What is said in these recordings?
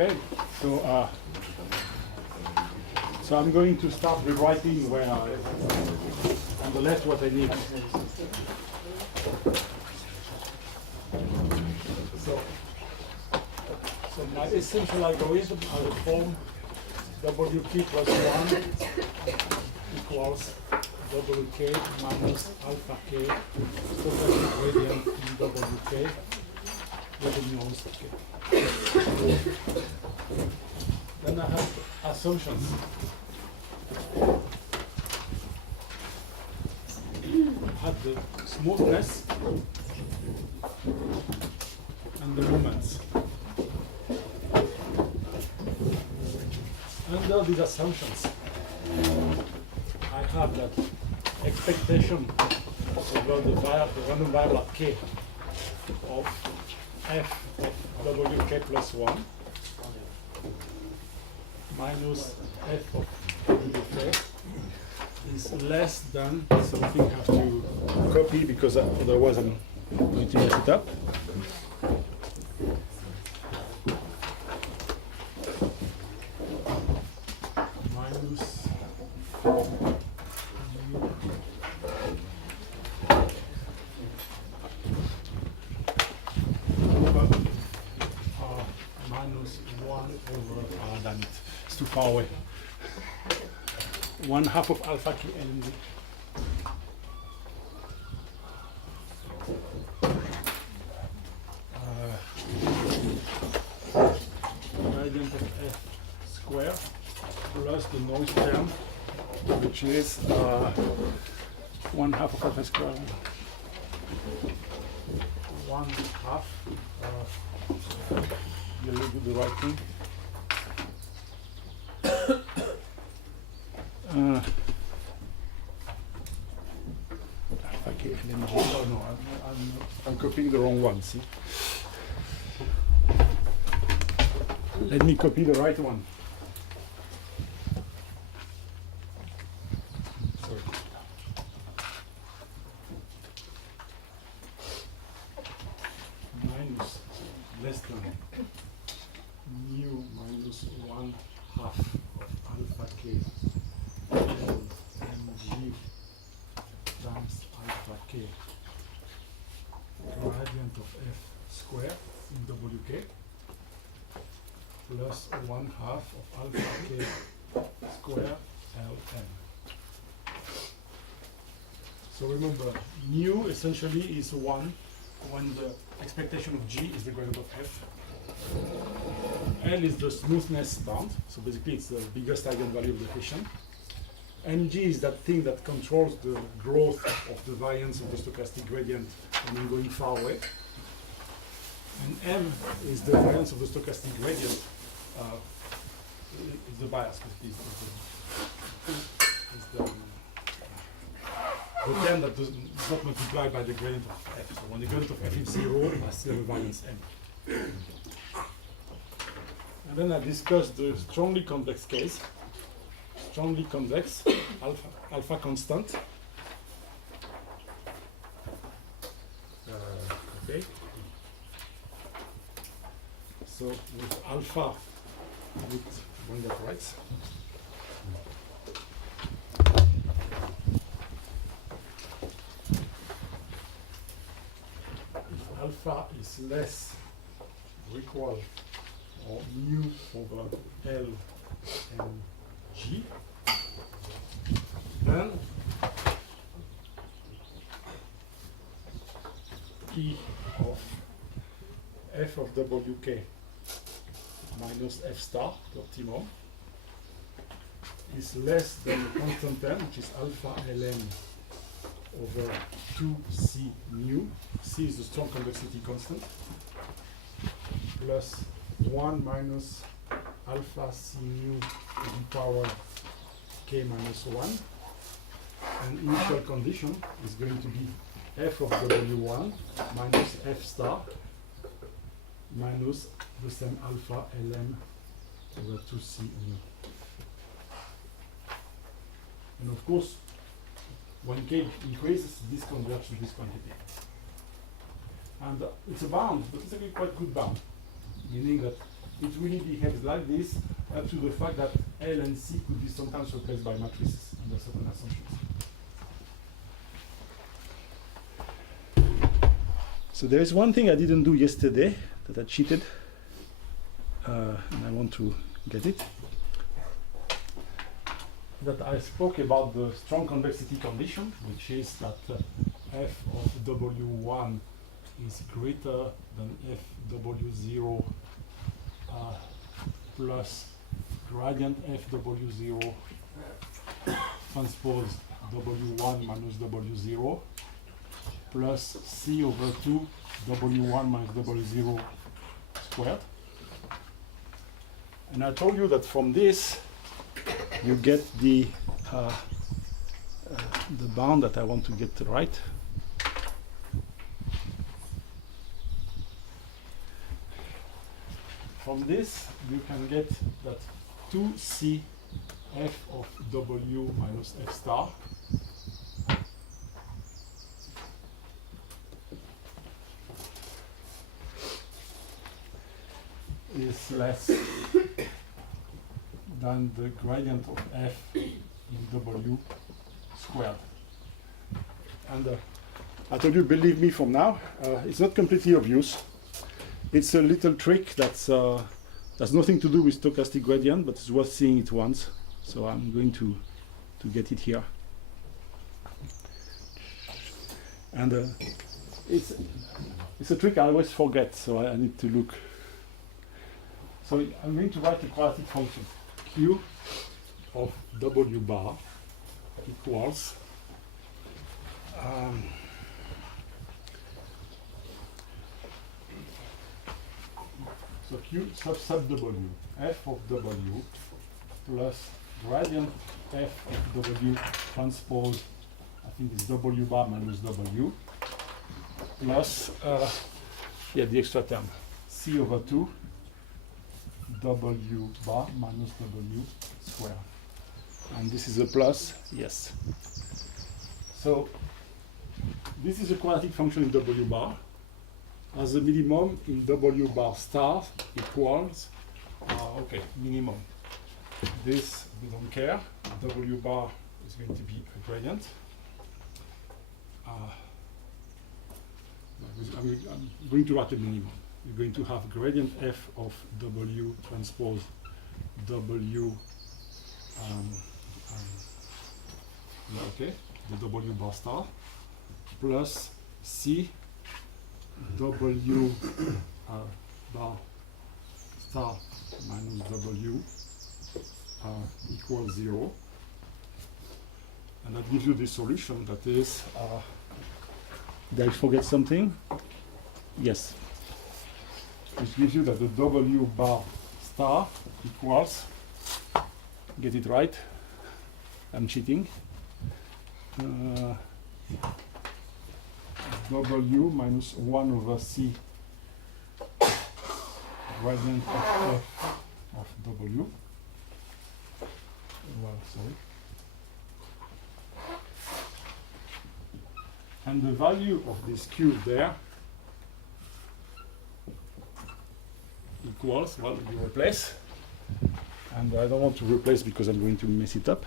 Okay, so I'm going to start rewriting where on the left what I need. So my essential algorithm has a form wk plus 1 equals wk minus alpha k stochastic gradient in wk with the nuance k. Then I have assumptions. I have the smoothness and the moments. Under these assumptions, I have that expectation over the random variable k of f of wk plus 1 minus f of wk is less than something I have to copy because otherwise I'm going to mess it up. Too far away. 1/2 of alpha k and gradient of f square plus the noise term, which is 1/2 of alpha square. 1/2. You will do the right thing. Okay, oh no, I'm copying the wrong one, see? Let me copy the right one. Sorry. Minus less than mu minus 1/2 of alpha k mg times alpha k gradient of f square in wk plus 1/2 of alpha k square ln. So remember, mu essentially is 1 when the expectation of g is the gradient of f. L is the smoothness bound, so basically it's the biggest eigenvalue of the equation. Mg is that thing that controls the growth of the variance of the stochastic gradient when I'm going far away. And M is the variance of the stochastic gradient, is the bias, is the term that is not multiplied by the gradient of f. So when the gradient of f is 0, I still have a variance M. And then I discussed the strongly convex case. Strongly convex, alpha constant. Okay. So with alpha, with one that writes. If alpha is less or equal or mu over L and G, then E of f of wk minus f star, the optimum, is less than the constant term, which is alpha ln over 2c mu. C is the strong convexity constant, plus 1 minus alpha c mu to the power k minus 1. And initial condition is going to be f of w1 minus f star minus the same alpha ln over 2c mu. And of course, when k increases, this converges to this quantity. And it's a bound, but it's a quite good bound, meaning that it really behaves like this, up to the fact that L and C could be sometimes replaced by matrices under certain assumptions. So there is one thing I didn't do yesterday that I cheated, and I want to get it. That I spoke about the strong convexity condition, which is that f of W1 is greater than f W0 plus gradient f W0 transpose W1 minus W0 plus C over 2 W1 minus W0 squared. And I told you that from this you get the bound that I want to get right. From this you can get that 2C f of W minus f star is less than the gradient of f in W squared. And I told you, believe me from now, it's not completely obvious. It's a little trick that's has nothing to do with stochastic gradient, but it's worth seeing it once. So I'm going to get it here. And it's a trick I always forget, so I need to look. So I'm going to write a quadratic function. Q of W bar equals so Q sub W, f of W plus gradient f of W transpose, I think it's W bar minus W, plus the extra term, C over 2 W bar minus W square. And this is a plus, yes. So this is a quadratic function in W bar. As a minimum in W bar star equals, minimum. This we don't care. W bar is going to be a gradient. I'm going to write a minimum. You're going to have gradient f of W transpose W, the W bar star, plus C W bar star minus W equals 0. And that gives you this solution that is, did I forget something? Yes. Which gives you that the W bar star equals, get it right, I'm cheating, W minus 1 over C gradient of f of W. Well, sorry. And the value of this Q there equals, well, you replace, and I don't want to replace because I'm going to mess it up.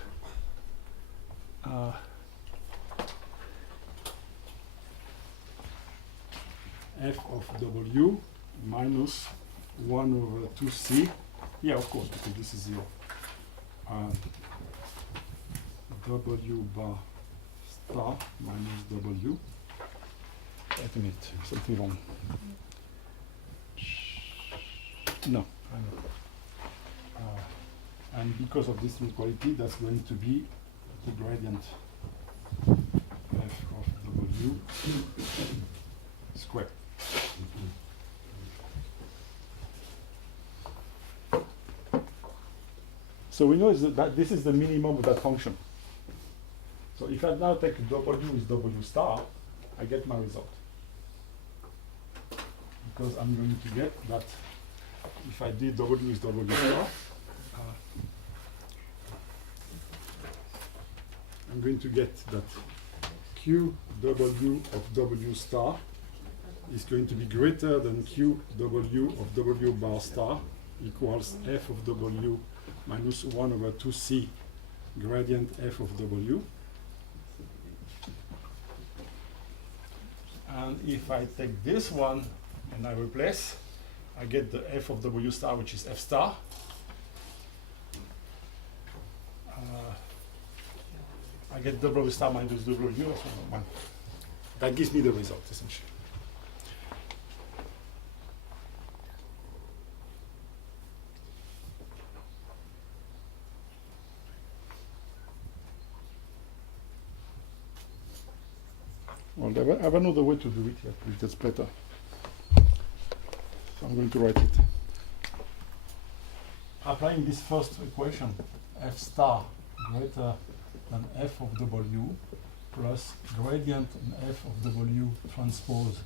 F of W minus 1 over 2C, yeah, of course, because this is 0. W bar star minus W. Wait a minute, something wrong. No, I know. And because of this inequality, that's going to be the gradient f of W squared. So we know that this is the minimum of that function. So if I now take W with W star, I get my result. Because I'm going to get that if I did W with W star, I'm going to get that QW of W star is going to be greater than QW of W bar star equals f of w minus 1 over 2c gradient f of w. And if I take this one and I replace, I get the f of w star, which is f star. I get w star minus w, so 1. That gives me the result, essentially. Well, I have another way to do it here, if that's better. So I'm going to write it. Applying this first equation, f star greater than f of w plus gradient in f of w transpose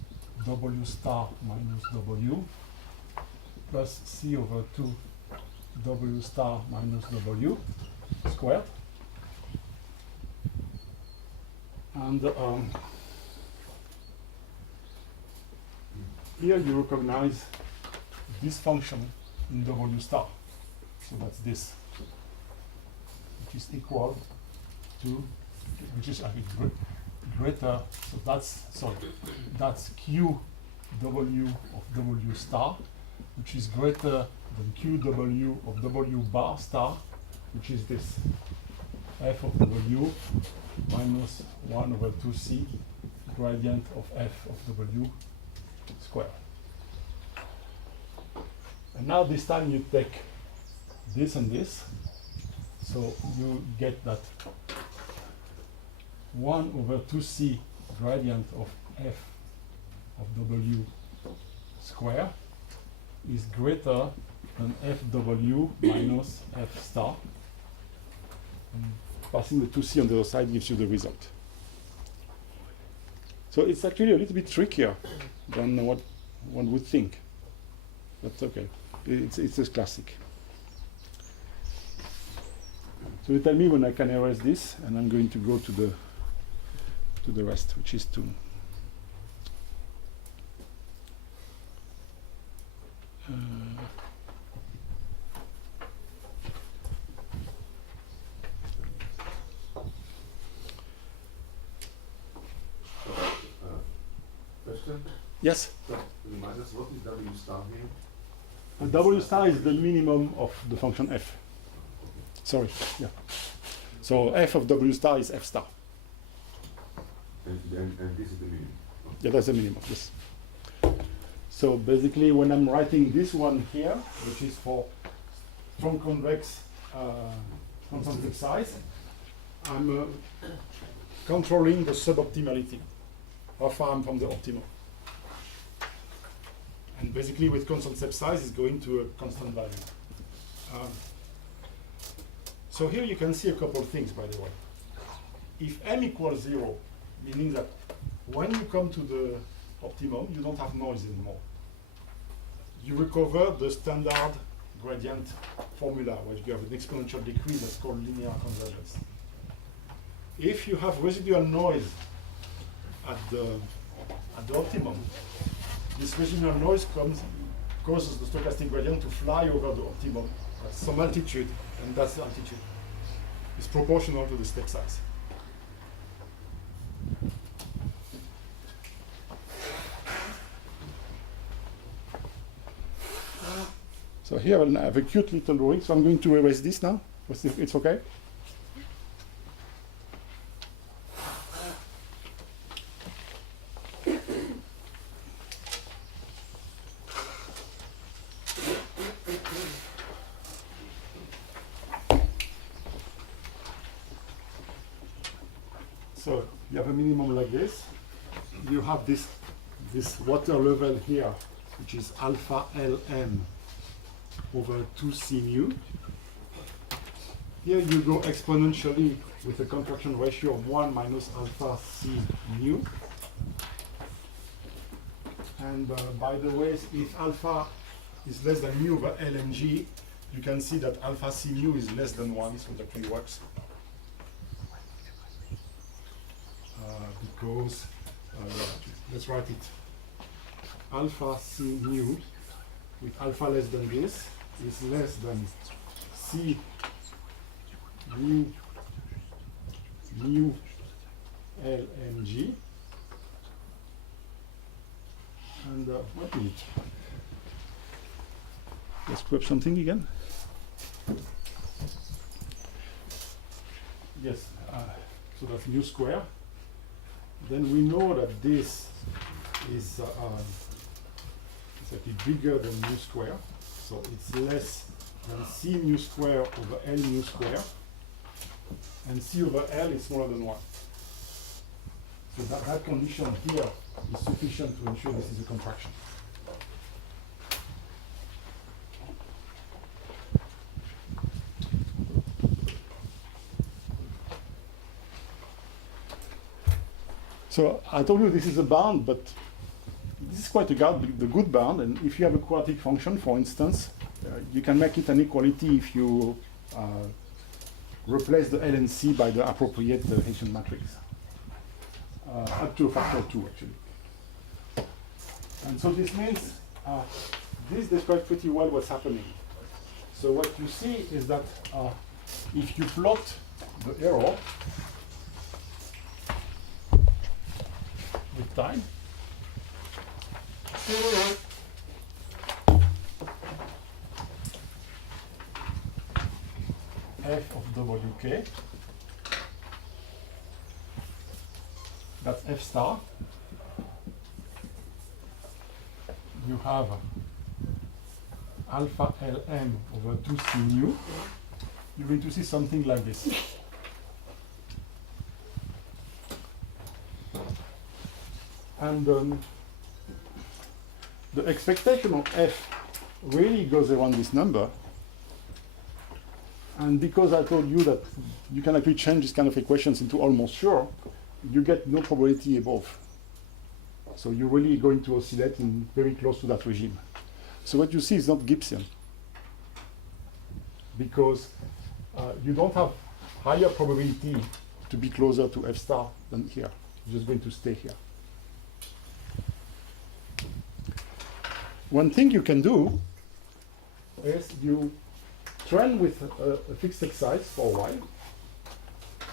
w star minus w plus c over 2 w star minus w squared. And here you recognize this function in w star. So that's this, which is equal to, which is greater, so that's q w of w star, which is greater than q w of w bar star, which is this, f of w minus 1 over 2c gradient of f of w squared. And now this time you take this and this, so you get that 1 over 2c gradient of f of w square is greater than fw minus f star. And passing the 2c on the other side gives you the result. So it's actually a little bit trickier than what one would think. That's okay. It's a classic. So you tell me when I can erase this, and I'm going to go to the rest, which is 2. Question? Yes? Remind us, what is W star here? W star is the minimum of the function f. Sorry, yeah. So f of w star is f star. And this is the minimum. Yeah, that's the minimum, yes. So basically when I'm writing this one here, which is for strong convex concentric size, I'm controlling the suboptimality, how far I'm from the optimal. And basically with constant step size is going to a constant value. So here you can see a couple of things, by the way. If m equals 0, meaning that when you come to the optimum, you don't have noise anymore. You recover the standard gradient formula, where you have an exponential decrease that's called linear convergence. If you have residual noise at the optimum, this residual noise causes the stochastic gradient to fly over the optimum at some altitude, and that's the altitude. It's proportional to the step size. So here I have a cute little drawing, so I'm going to erase this now. It's okay? So you have a minimum like this. You have this water level here, which is alpha Lm over 2c mu. Here you go exponentially with a contraction ratio of 1 minus alpha c mu. And by the way, if alpha is less than mu over Lng, you can see that alpha c mu is less than 1, so it actually works. Because, let's write it. Alpha c mu with alpha less than this is less than C mu LMG. And what is it? Let's grab something again. Yes, so that's mu square. Then we know that this is actually bigger than mu square, so it's less than C mu square over L mu square, and C over L is smaller than 1. So that condition here is sufficient to ensure this is a contraction. So I told you this is a bound, but this is quite the good bound. And if you have a quadratic function, for instance, you can make it an equality if you replace the L and C by the appropriate Hessian matrix, up to a factor of 2 actually. And so this means this describes pretty well what's happening. So what you see is that if you plot the error with time, f of wk, that's f star. You have alpha Lm over 2c mu. You're going to see something like this. And the expectation of f really goes around this number. And because I told you that you can actually change this kind of equations into almost sure, you get no probability above. So you're really going to oscillate in very close to that regime. So what you see is not Gibbsian, because you don't have higher probability to be closer to f star than here. You're just going to stay here. One thing you can do is you train with a fixed exercise for a while,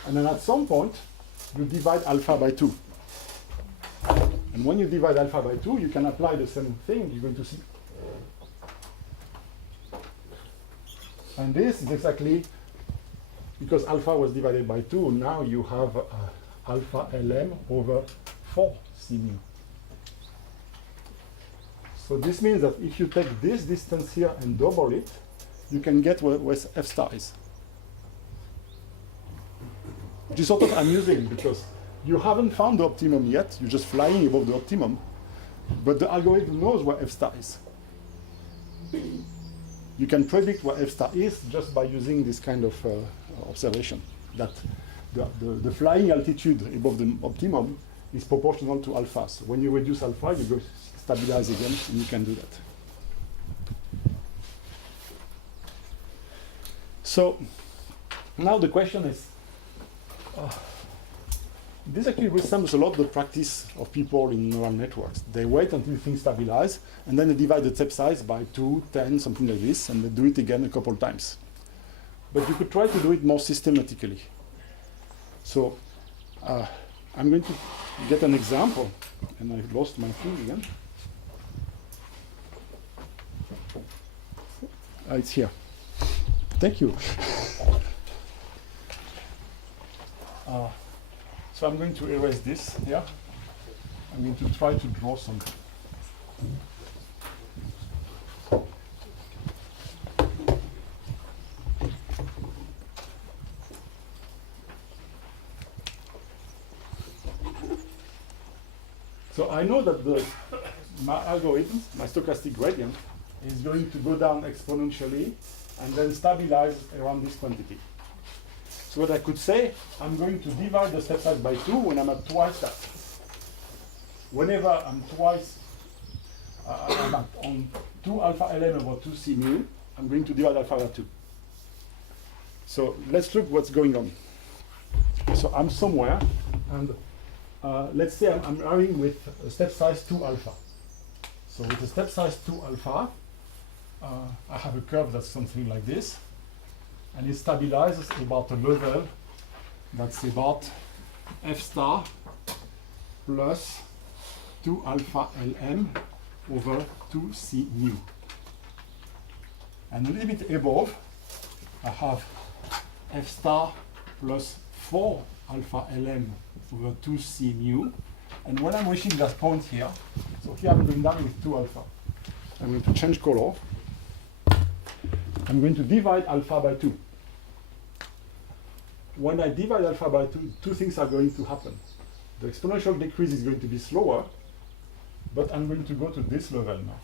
and then at some point you divide alpha by 2. And when you divide alpha by 2, you can apply the same thing you're going to see. And this is exactly because alpha was divided by 2, now you have alpha Lm over 4 C mu. So this means that if you take this distance here and double it, you can get where f star is. Which is sort of amusing because you haven't found the optimum yet, you're just flying above the optimum, but the algorithm knows where f star is. You can predict where f star is just by using this kind of observation, that the flying altitude above the optimum is proportional to alpha. So when you reduce alpha, you go stabilize again, and you can do that. So now the question is, this actually resembles a lot the practice of people in neural networks. They wait until things stabilize, and then they divide the step size by 2, 10, something like this, and they do it again a couple times. But you could try to do it more systematically. So I'm going to get an example, and I've lost my thing again. It's here. Thank you. So I'm going to erase this here. I'm going to try to draw some. So I know that my algorithm, my stochastic gradient, is going to go down exponentially and then stabilize around this quantity. So what I could say, I'm going to divide the step size by 2 when I'm at twice that. Whenever I'm twice, I'm at on 2 alpha Lm over 2 C mu, I'm going to divide alpha by 2. So let's look what's going on. So I'm somewhere, and let's say I'm varying with a step size 2 alpha. So with a step size 2 alpha, I have a curve that's something like this, and it stabilizes about a level that's about f star plus 2 alpha Lm over 2 C mu. And a little bit above, I have f star plus 4 alpha Lm over 2 C mu. And when I'm reaching that point here, so here I'm going down with 2 alpha. I'm going to change color. I'm going to divide alpha by 2. When I divide alpha by 2, two things are going to happen. The exponential decrease is going to be slower, but I'm going to go to this level now,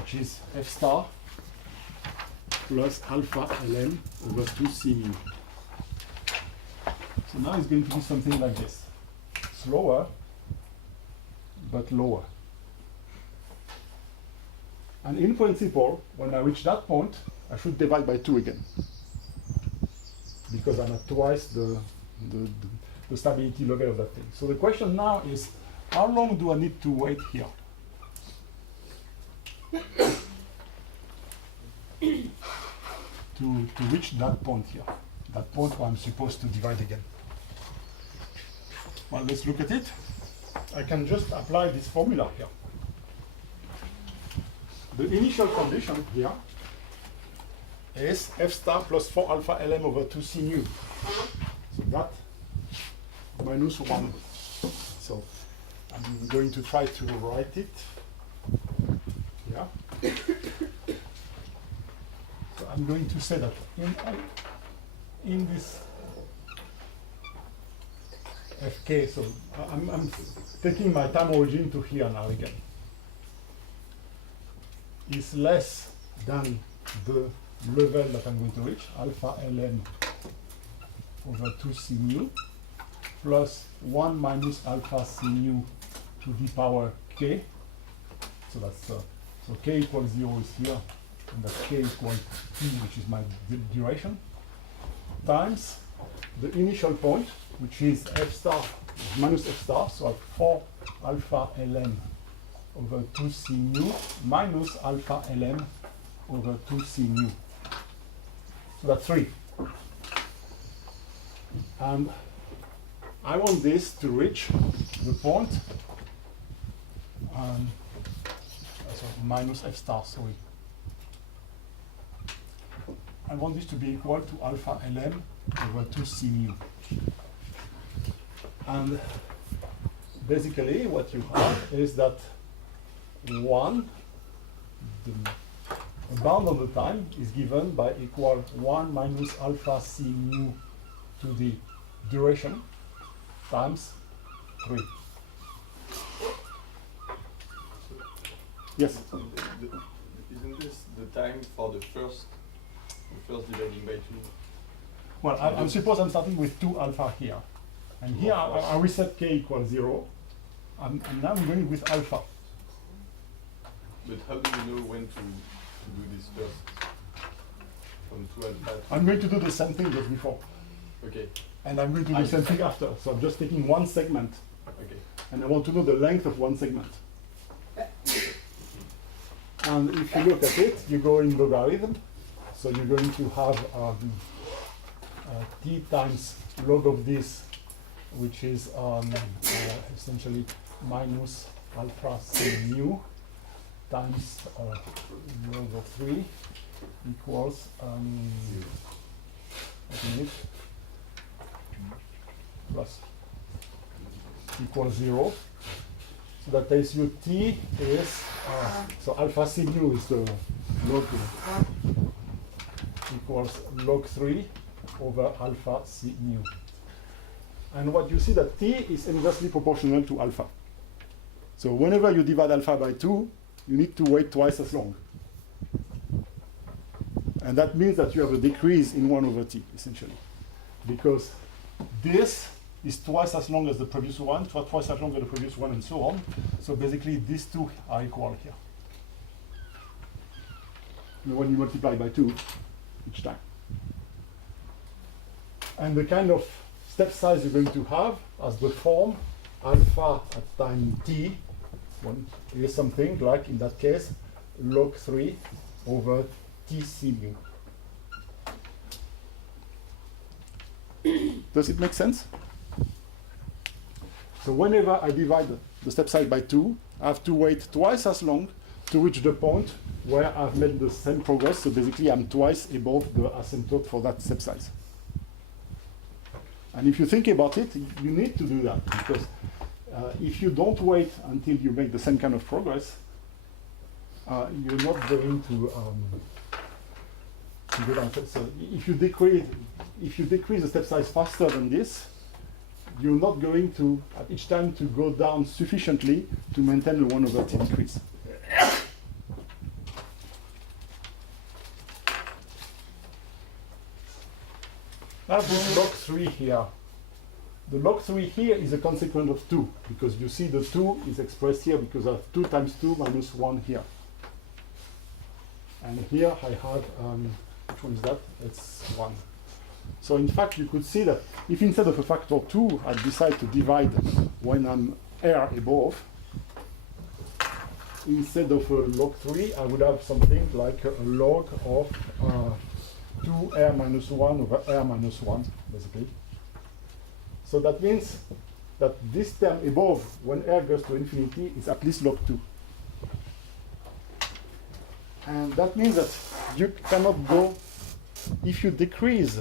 which is f star plus alpha Lm over 2 C mu. So now it's going to be something like this. Slower, but lower. And in principle, when I reach that point, I should divide by 2 again, because I'm at twice the stability level of that thing. So the question now is, how long do I need to wait here? to reach that point here, that point where I'm supposed to divide again. Well, let's look at it. I can just apply this formula here. The initial condition here is f star plus 4 alpha Lm over 2 C mu. So that minus 1. So I'm going to try to write it. Yeah. So I'm going to say that in this fk, so I'm taking my time origin to here now again, is less than the level that I'm going to reach, alpha Lm over 2 C mu, plus 1 minus alpha C mu to the power k. So that's so k equals 0 is here, and that k equals t, which is my duration, times the initial point, which is f star minus f star, so I have 4 alpha Lm over 2 C mu minus alpha Lm over 2 C mu. So that's 3. And I want this to reach the point minus f star, sorry. I want this to be equal to alpha Lm over 2 C mu. And basically what you have is that the bound of the time is given by equal 1 minus alpha C mu to the duration times 3. Yes? Isn't this the time for the first dividing by 2? Well, I suppose I'm starting with 2 alpha here. And here I reset k equals 0. And now I'm going with alpha. But how do you know when to do this first? From 2 alpha to... I'm going to do the same thing as before. Okay. And I'm going to do the same thing after. So I'm just taking one segment. Okay. And I want to know the length of one segment. And if you look at it, you go in logarithm. So you're going to have t times log of this, which is essentially minus alpha C mu times log of 3 equals plus equals 0. So that tells you t is so alpha C mu is the log equals log 3 over alpha C mu. And what you see that t is inversely proportional to alpha. So whenever you divide alpha by 2, you need to wait twice as long. And that means that you have a decrease in 1 over t, essentially. Because this is twice as long as the previous one, twice as long as the previous one, and so on. So basically, these two are equal here. When you multiply by 2 each time. And the kind of step size you're going to have as the form alpha at time t is something like, in that case, log 3 over Tc mu. Does it make sense? So whenever I divide the step size by 2, I have to wait twice as long to reach the point where I've made the same progress. So basically, I'm twice above the asymptote for that step size. And if you think about it, you need to do that, because if you don't wait until you make the same kind of progress, you're not going to go down. So if you decrease the step size faster than this, you're not going to, at each time, to go down sufficiently to maintain the 1 over t decrease. Now this log 3 here. The log 3 here is a consequence of 2, because you see the 2 is expressed here because of 2 times 2 minus 1 here. And here I have, which one is that? It's 1. So in fact, you could see that if instead of a factor 2, I decide to divide when I'm r above, instead of a log 3, I would have something like a log of 2r minus 1 over r minus 1, basically. So that means that this term above, when r goes to infinity, is at least log 2. And that means that you cannot go, if you decrease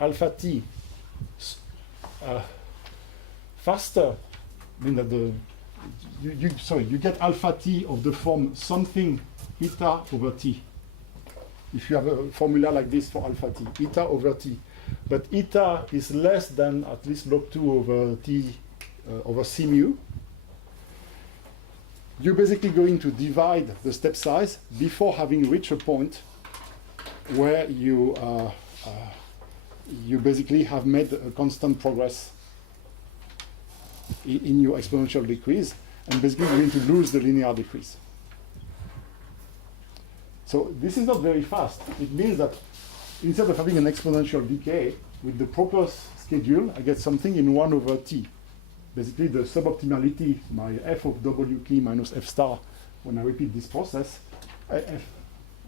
alpha t faster, I mean that you get alpha t of the form something eta over t. If you have a formula like this for alpha t, eta over t, but eta is less than at least log 2 over t over c mu, you're basically going to divide the step size before having reached a point where you basically have made a constant progress in your exponential decrease, and basically you're going to lose the linear decrease. So this is not very fast. It means that instead of having an exponential decay, with the proper schedule, I get something in 1 over t. Basically, the suboptimality, my f of wt minus f star, when I repeat this process, f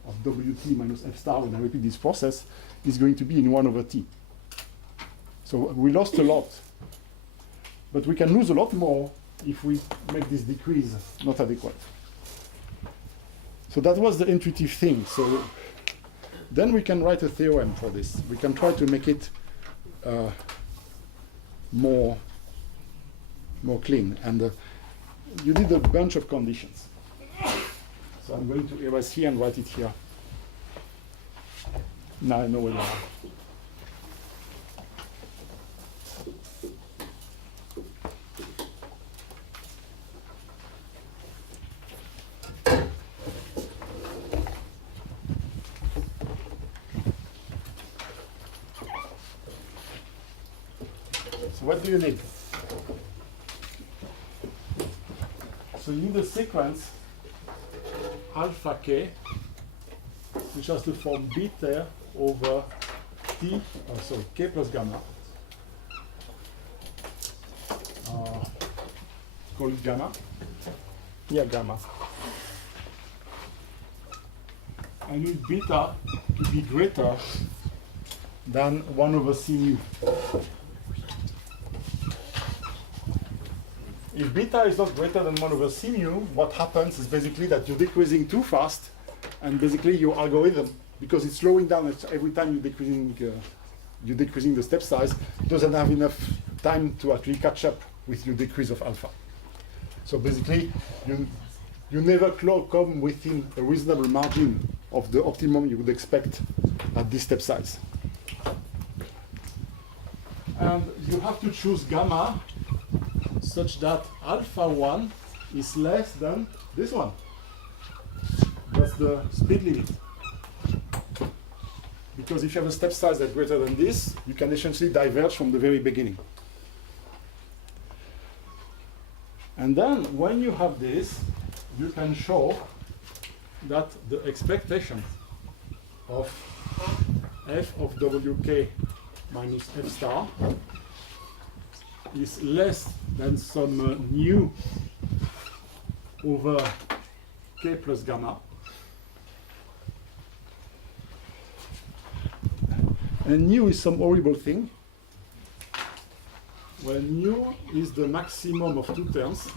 of wt minus f star when I repeat this process, is going to be in 1 over t. So we lost a lot. But we can lose a lot more if we make this decrease not adequate. So that was the intuitive thing. So then we can write a theorem for this. We can try to make it more clean. And you need a bunch of conditions. So I'm going to erase here and write it here. Now I know where they are. So what do you need? So you need a sequence alpha k, which has the form beta over t, sorry, k plus gamma. Call it gamma. Yeah, gamma. I need beta to be greater than 1 over c mu. If beta is not greater than 1 over c mu, what happens is basically that you're decreasing too fast, and basically your algorithm, because it's slowing down every time you're decreasing the step size, doesn't have enough time to actually catch up with your decrease of alpha. So basically, you never come within a reasonable margin of the optimum you would expect at this step size. And you have to choose gamma such that alpha 1 is less than this one. That's the speed limit. Because if you have a step size that's greater than this, you can essentially diverge from the very beginning. And then when you have this, you can show that the expectation of f of wk minus f star is less than some nu over k plus gamma. And nu is some horrible thing. Well, nu is the maximum of two terms.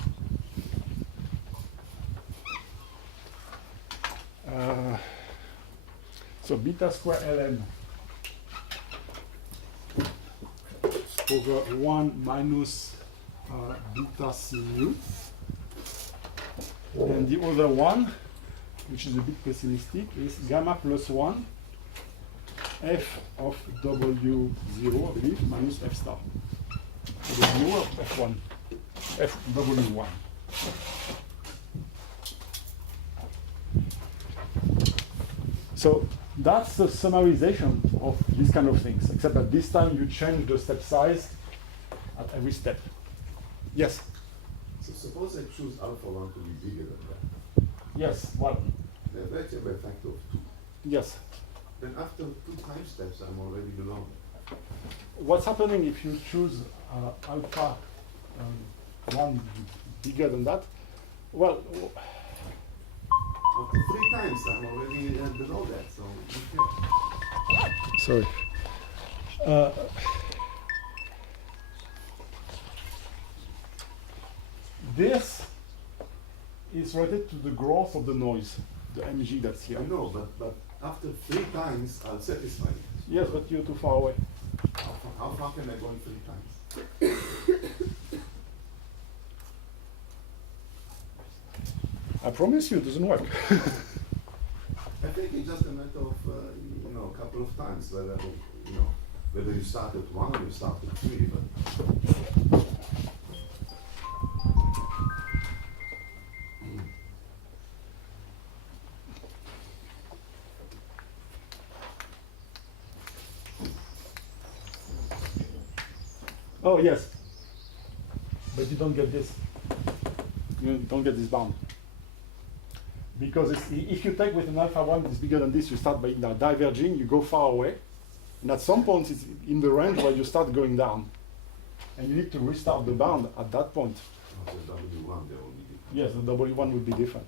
So beta square ln over 1 minus beta c nu. And the other one, which is a bit pessimistic, is gamma plus 1 f of w0, I believe, minus f star. So the nu of f1, f w1. So that's the summarization of these kind of things, except that this time you change the step size at every step. Yes? So suppose I choose alpha 1 to be bigger than that. Yes, well, Let's say by a factor of 2. yes. Then after 2 time steps, I'm already below. What's happening if you choose alpha 1 bigger than that? Well, After 3 times, I'm already below that. So okay. sorry. This is related to the growth of the noise, the mg that's here. I know, but after 3 times, I'll satisfy it. Yes, but you're too far away. How far can I go in 3 times? I promise you, it doesn't work. I think it's just a matter of a couple of times whether whether you start at 1 or you start at 3. But Oh, yes. But you don't get this. You don't get this bound. Because if you take with an alpha 1 that's bigger than this, you start by diverging, you go far away. And at some point, it's in the range where you start going down. And you need to restart the bound at that point. after W1, there will be different. Yes, the W1 would be different.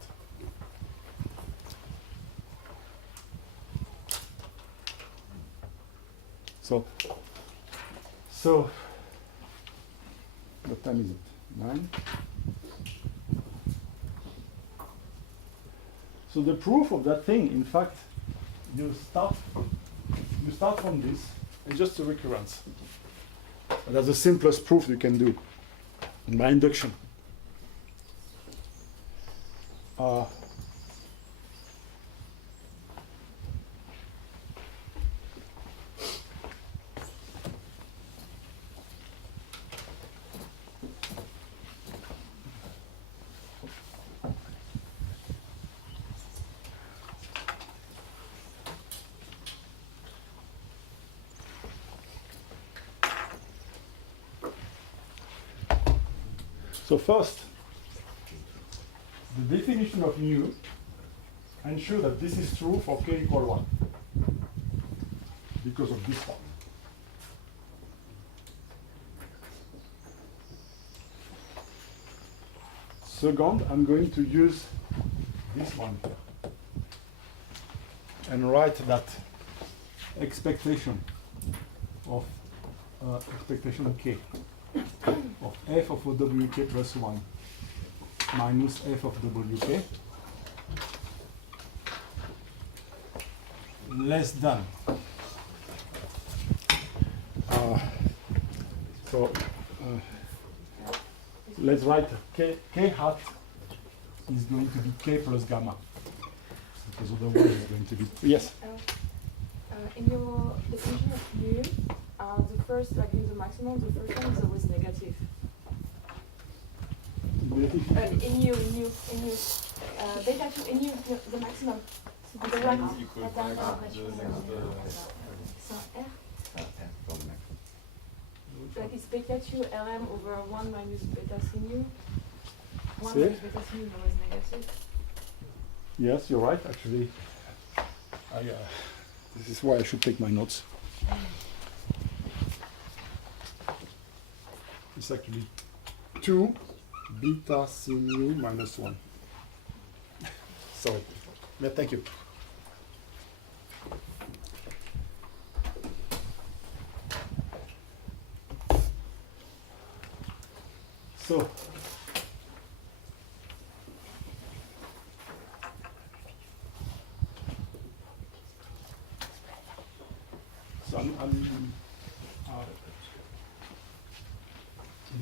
So, what time is it? 9? So the proof of that thing, in fact, you start from this. It's just a recurrence. And that's the simplest proof you can do by induction. So first, the definition of nu ensure that this is true for k equal 1 because of this one. Second, I'm going to use this one here and write that expectation of expectation k of f of wk plus 1 minus f of wk less than. Let's write k hat is going to be k plus gamma, because otherwise it's going to be, yes? In your definition of nu, the first, like in the maximum, the first one is always negative. In nu, beta 2, in nu, the maximum. On the right. Equal to So R, like it's beta 2 Rm over 1 minus beta c nu. 1 See? minus beta c nu is always negative. Yes, you're right, actually. This is why I should take my notes. It's actually 2 beta c nu minus 1. sorry. Yeah, thank you. So,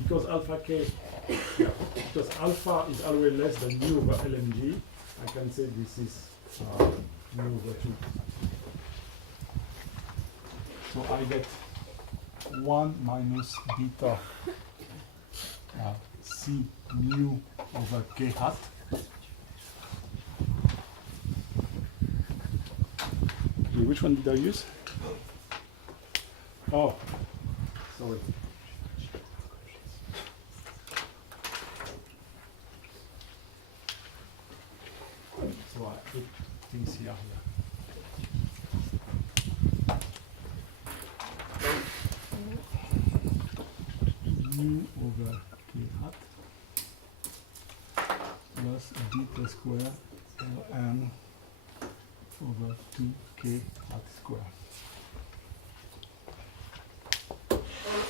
because alpha k, yeah, because alpha is always less than mu over lmg, I can say this is mu over 2. So I get 1 minus beta c mu over k hat. Okay, which one did I use? Oh, sorry. So I put things here. Mu over k hat plus beta square ln over 2k hat square.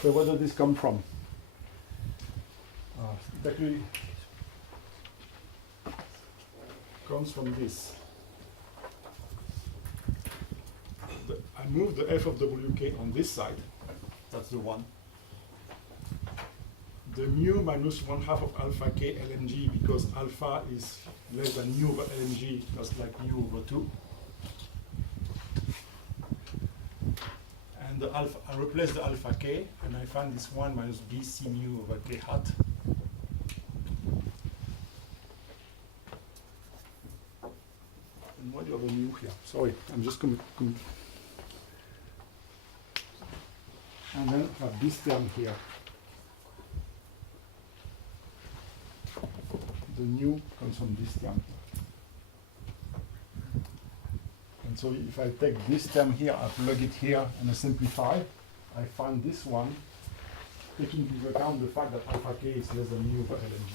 So where does this come from? It actually comes from this. I move the f of wk on this side, that's the one. The mu minus 1/2 of alpha k lmg, because alpha is less than mu over lmg, just like mu over 2. And the alpha, I replace the alpha k, and I find this 1 minus bc mu over k hat. And why do you have a mu here? Sorry, I'm just going to... And then I have this term here. The nu comes from this term. And so if I take this term here, I plug it here and I simplify, I find this one, taking into account the fact that alpha k is less than mu over lmg.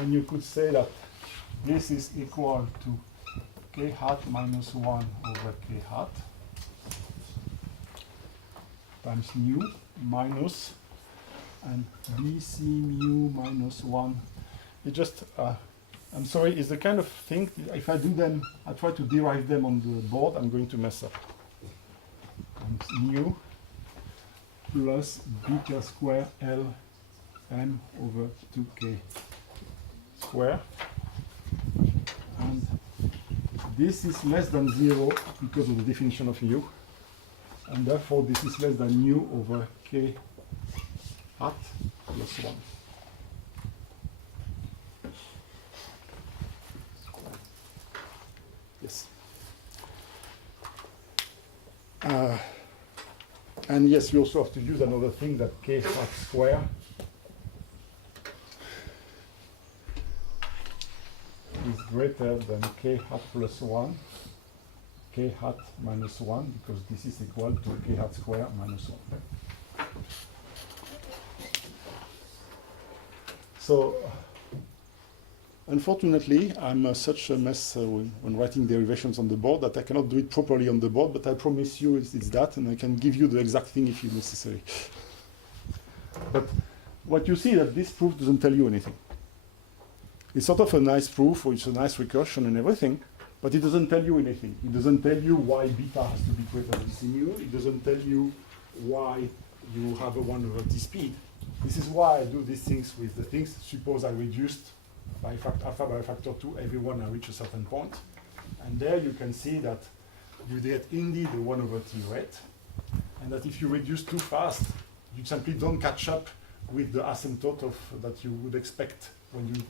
And you could say that this is equal to k hat minus 1 over k hat times mu minus and bc mu minus 1. It just, I'm sorry, it's the kind of thing, if I do them, I try to derive them on the board, I'm going to mess up. And mu plus beta square L m over 2k square. And this is less than 0 because of the definition of mu. And therefore this is less than mu over k hat plus 1. Yes. And yes, you also have to use another thing, that k hat square is greater than k hat plus 1, k hat minus 1, because this is equal to k hat square minus 1. So, unfortunately, I'm such a mess when writing derivations on the board that I cannot do it properly on the board, but I promise you it's that, and I can give you the exact thing if necessary. But what you see that this proof doesn't tell you anything. It's sort of a nice proof, or it's a nice recursion and everything, but it doesn't tell you anything. It doesn't tell you why beta has to be greater than c mu. It doesn't tell you why you have a 1 over t speed. This is why I do these things with the things. Suppose I reduced by alpha by a factor 2 every one I reach a certain point. And there you can see that you get indeed a 1 over t rate, and that if you reduce too fast, you simply don't catch up with the asymptote of that you would expect when you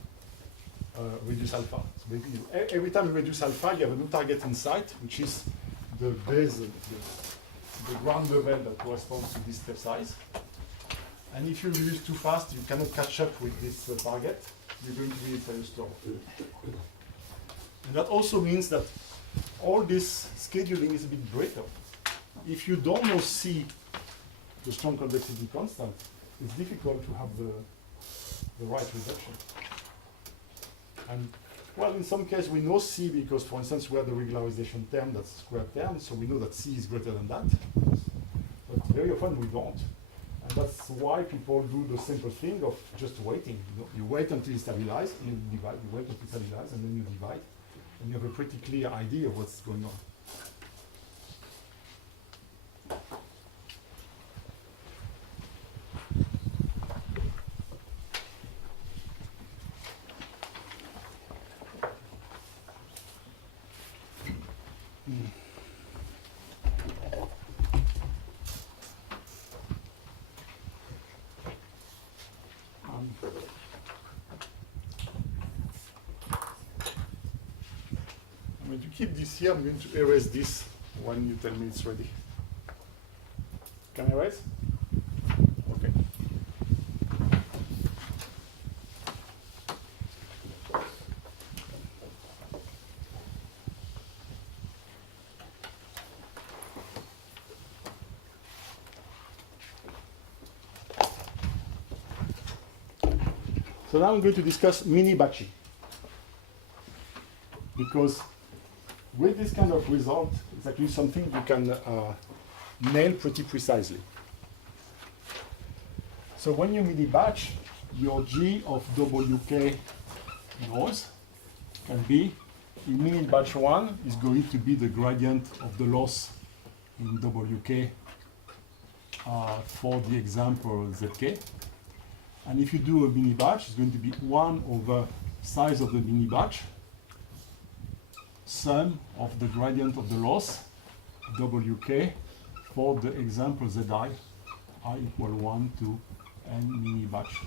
reduce alpha. So basically, every time you reduce alpha, you have a new target in sight, which is the base, the ground level that corresponds to this step size. And if you reduce too fast, you cannot catch up with this target. You're going to be in serious trouble. And that also means that all this scheduling is a bit brittle. If you don't know C, the strong convexity constant, it's difficult to have the right reduction. And well, in some cases we know C because, for instance, we have the regularization term, that's square term, so we know that C is greater than that. But very often we don't. And that's why people do the simple thing of just waiting. You wait until you stabilize, and you divide. You wait until you stabilize, and then you divide. And you have a pretty clear idea of what's going on. I'm going to keep this here. I'm going to erase this when you tell me it's ready. Can I erase? Okay. So now I'm going to discuss mini batching. Because with this kind of result, it's actually something you can nail pretty precisely. So when you mini batch, your G of WK noise can be, in mini batch 1 is going to be the gradient of the loss in WK for the example ZK. And if you do a mini batch, it's going to be 1 over size of the mini batch, sum of the gradient of the loss, WK, for the example Zi, I equal 1 to n mini batch.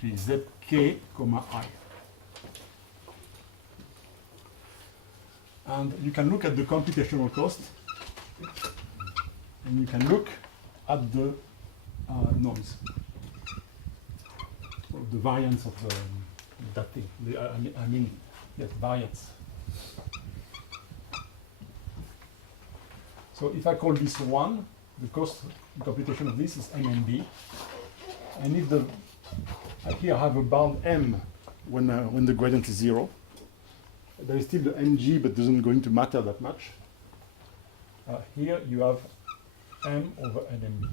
So Zk, I. And you can look at the computational cost, and you can look at the noise, so the variance of that thing. I mean, yes, variance. So if I call this 1, the cost computation of this is MNB. And if the here I have a bound M when the gradient is 0. There is still the mg, but doesn't going to matter that much. Here you have m over nmb.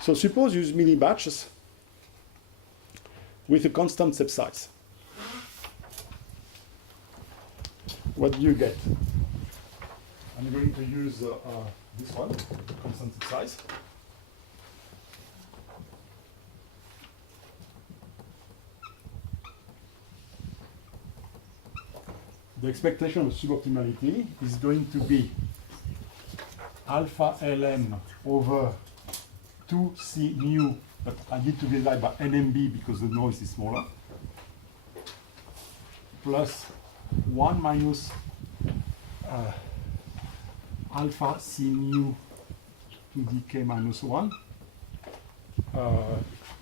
So suppose you use mini batches with a constant step size. What do you get? I'm going to use this one, the constant step size. The expectation of suboptimality is going to be alpha ln over 2c mu, but I need to divide by nmb because the noise is smaller, plus 1 minus alpha c mu to dk minus 1,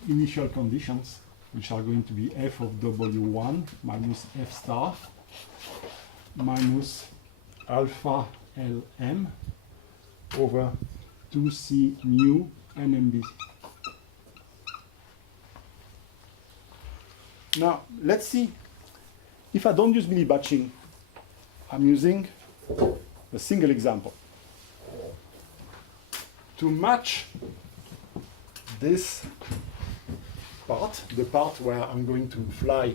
initial conditions, which are going to be f of w1 minus f star minus alpha lm over 2c mu nmb. Now, let's see. If I don't use mini batching, I'm using a single example. To match this part, the part where I'm going to fly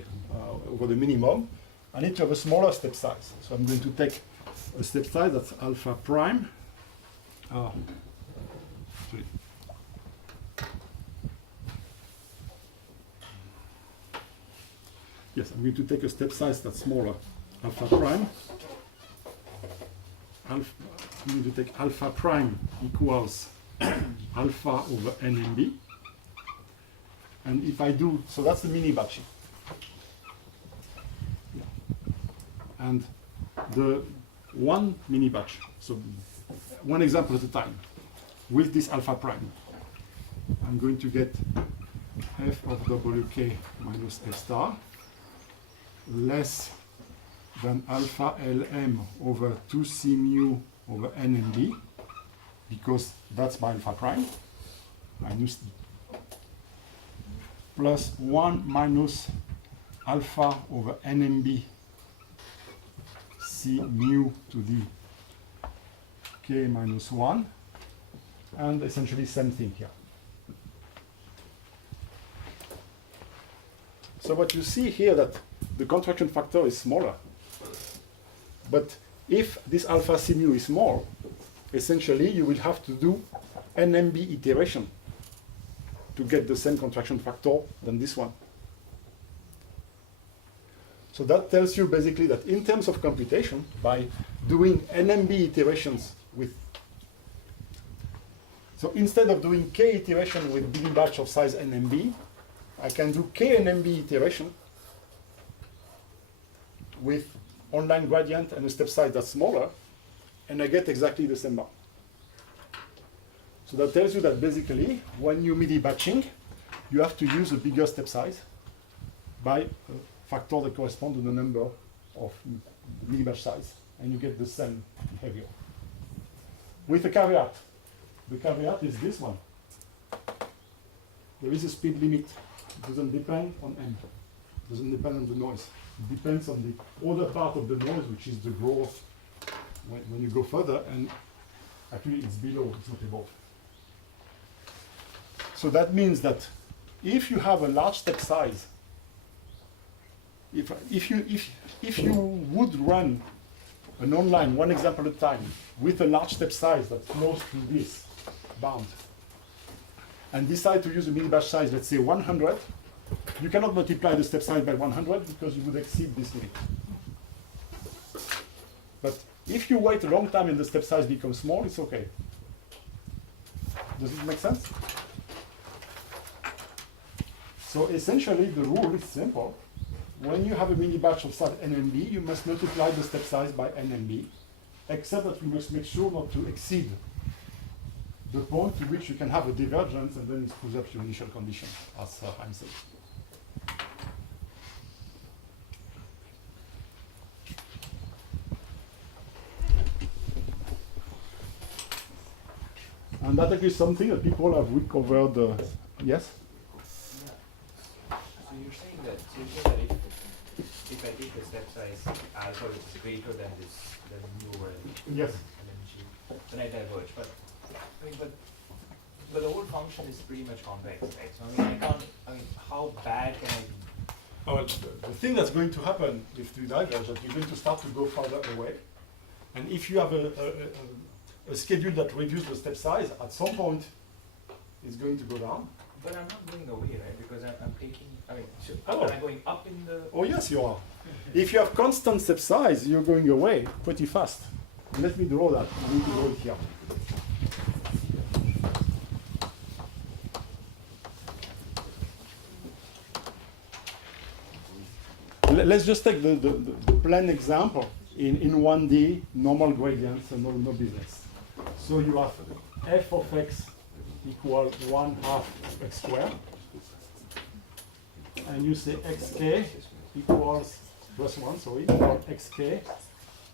over the minimum, I need to have a smaller step size. So I'm going to take a step size that's alpha prime. Sorry. Yes, I'm going to take a step size that's smaller, alpha prime. I'm going to take alpha prime equals alpha over nmb. And if I do, so that's the mini batching. And the one mini batch, so one example at a time, with this alpha prime, I'm going to get f of wk minus f star less then alpha Lm over 2c mu over NMB, because that's by alpha prime, minus plus 1 minus alpha over NMB c mu to the k minus 1, and essentially same thing here. So what you see here, that the contraction factor is smaller, but if this alpha c mu is small, essentially you will have to do NMB iteration to get the same contraction factor than this one. So that tells you basically that in terms of computation, by doing NMB iterations with, so instead of doing k iteration with Billy batch of size NMB, I can do k NMB iteration with online gradient and a step size that's smaller, and I get exactly the same bound. So that tells you that basically, when you MIDI batching, you have to use a bigger step size by a factor that corresponds to the number of MIDI batch size, and you get the same behavior. With a caveat. The caveat is this one. There is a speed limit. It doesn't depend on M. It doesn't depend on the noise. It depends on the other part of the noise, which is the growth when you go further, and actually it's below, it's not above. So that means that if you have a large step size, if you would run an online, one example at a time, with a large step size that's close to this bound, and decide to use a mini batch size, let's say 100, you cannot multiply the step size by 100 because you would exceed this limit. But if you wait a long time and the step size becomes small, it's okay. Does it make sense? So essentially the rule is simple. When you have a mini batch of size NMB, you must multiply the step size by NMB, except that you must make sure not to exceed the point to which you can have a divergence, and then it screws up your initial condition, as I'm saying. And that is something that people have recovered. Yes? So you're saying that if I take the step size alpha which is greater than this mu over Yes. LMG, then I diverge. But I mean, but the whole function is pretty much convex, right? So I mean, how bad can I be? Oh, well, the thing that's going to happen if you diverge, that you're going to start to go further away. And if you have a schedule that reduces the step size, at some point it's going to go down. But I'm not going away, right? Because I'm taking, I mean, Oh. am I going up in the... Oh yes, you are. If you have constant step size, you're going away pretty fast. Let me draw that. I need to draw it here. Let's just take the plain example in 1D, normal gradients and no business. So you have f of x equal 1/2 x squared, and you say xk equals plus 1, sorry, equal xk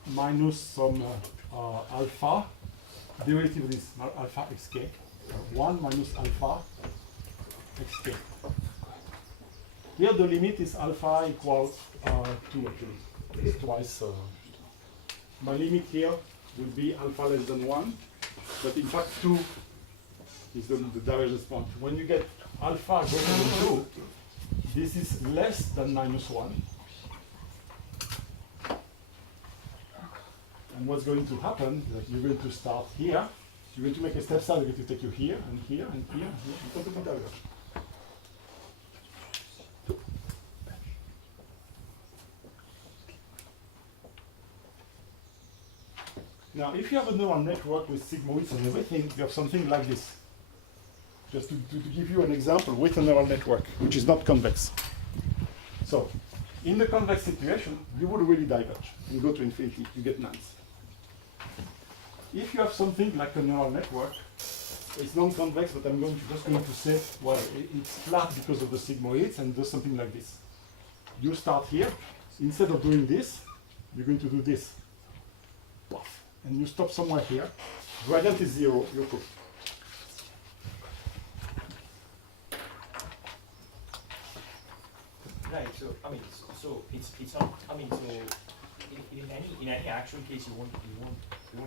minus some alpha, derivative of this alpha xk, 1 minus alpha xk. Here the limit is alpha equals 2 actually. It's twice. My limit here would be alpha less than 1, but in fact 2 is the divergence point. When you get alpha greater than 2, this is less than minus 1. And what's going to happen is that you're going to start here. You're going to make a step size that will take you here and here and here and here. You're going to diverge. Now, if you have a neural network with sigmoids and everything, you have something like this. Just to give you an example with a neural network, which is not convex. So, in the convex situation, you would really diverge. You go to infinity, you get nines. If you have something like a neural network, it's non-convex, but I'm just going to say, well, it's flat because of the sigmoids, and does something like this. You start here. Instead of doing this, you're going to do this. Puff. And you stop somewhere here. Gradient is 0, you're proof. Right. So I mean, so it's not. I mean, so in any actual case, you won't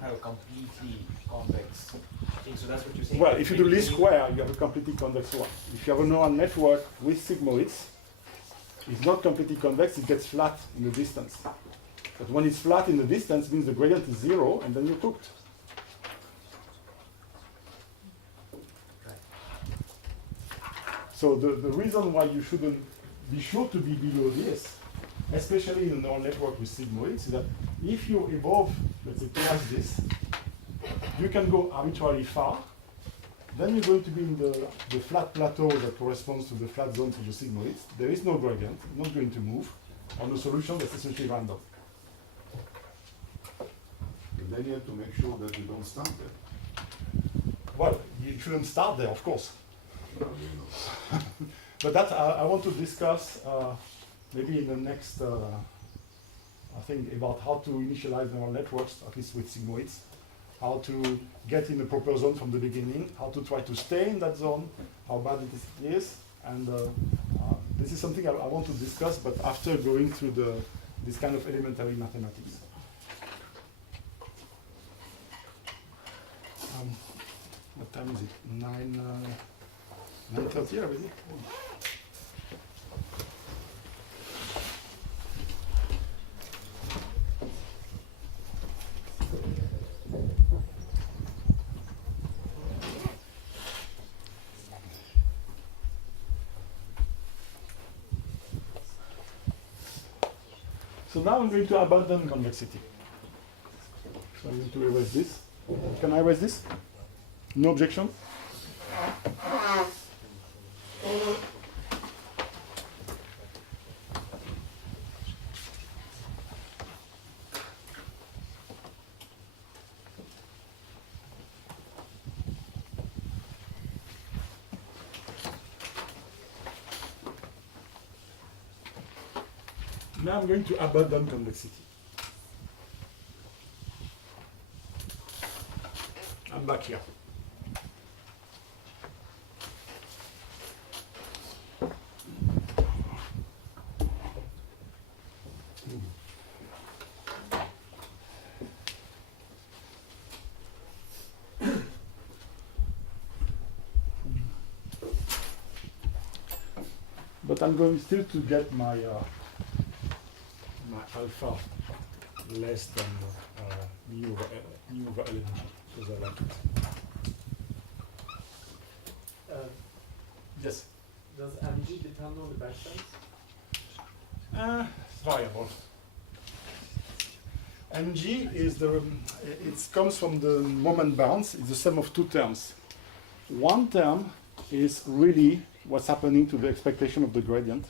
have a completely convex thing. So that's what you're saying. Well, if you do Maybe- least square, you have a completely convex one. If you have a neural network with sigmoids, it's not completely convex, it gets flat in the distance. But when it's flat in the distance, it means the gradient is 0, and then you're cooked. So the reason why you shouldn't be sure to be below this, especially in a neural network with sigmoids, is that if you're above, let's say, twice this, you can go arbitrarily far. Then you're going to be in the flat plateau that corresponds to the flat zone for the sigmoids. There is no gradient, not going to move, on a solution that's essentially random. And then you have to make sure that you don't start there. Well, you shouldn't start there, of course. No, you know. But that I want to discuss maybe in the next, I think, about how to initialize neural networks, at least with sigmoids, how to get in the proper zone from the beginning, how to try to stay in that zone, how bad it is, and this is something I want to discuss, but after going through this kind of elementary mathematics. What time is it? 9:30 already? So now I'm going to abandon convexity. So I'm going to erase this. Can I erase this? No objection? Now I'm going to abandon convexity. I'm back here. But I'm going still to get my alpha less than mu over LNG, because I like it. Yes? Does LG depend on the batch size? It's variable. Mg is it comes from the moment bounds. It's the sum of two terms. One term is really what's happening to the expectation of the gradient.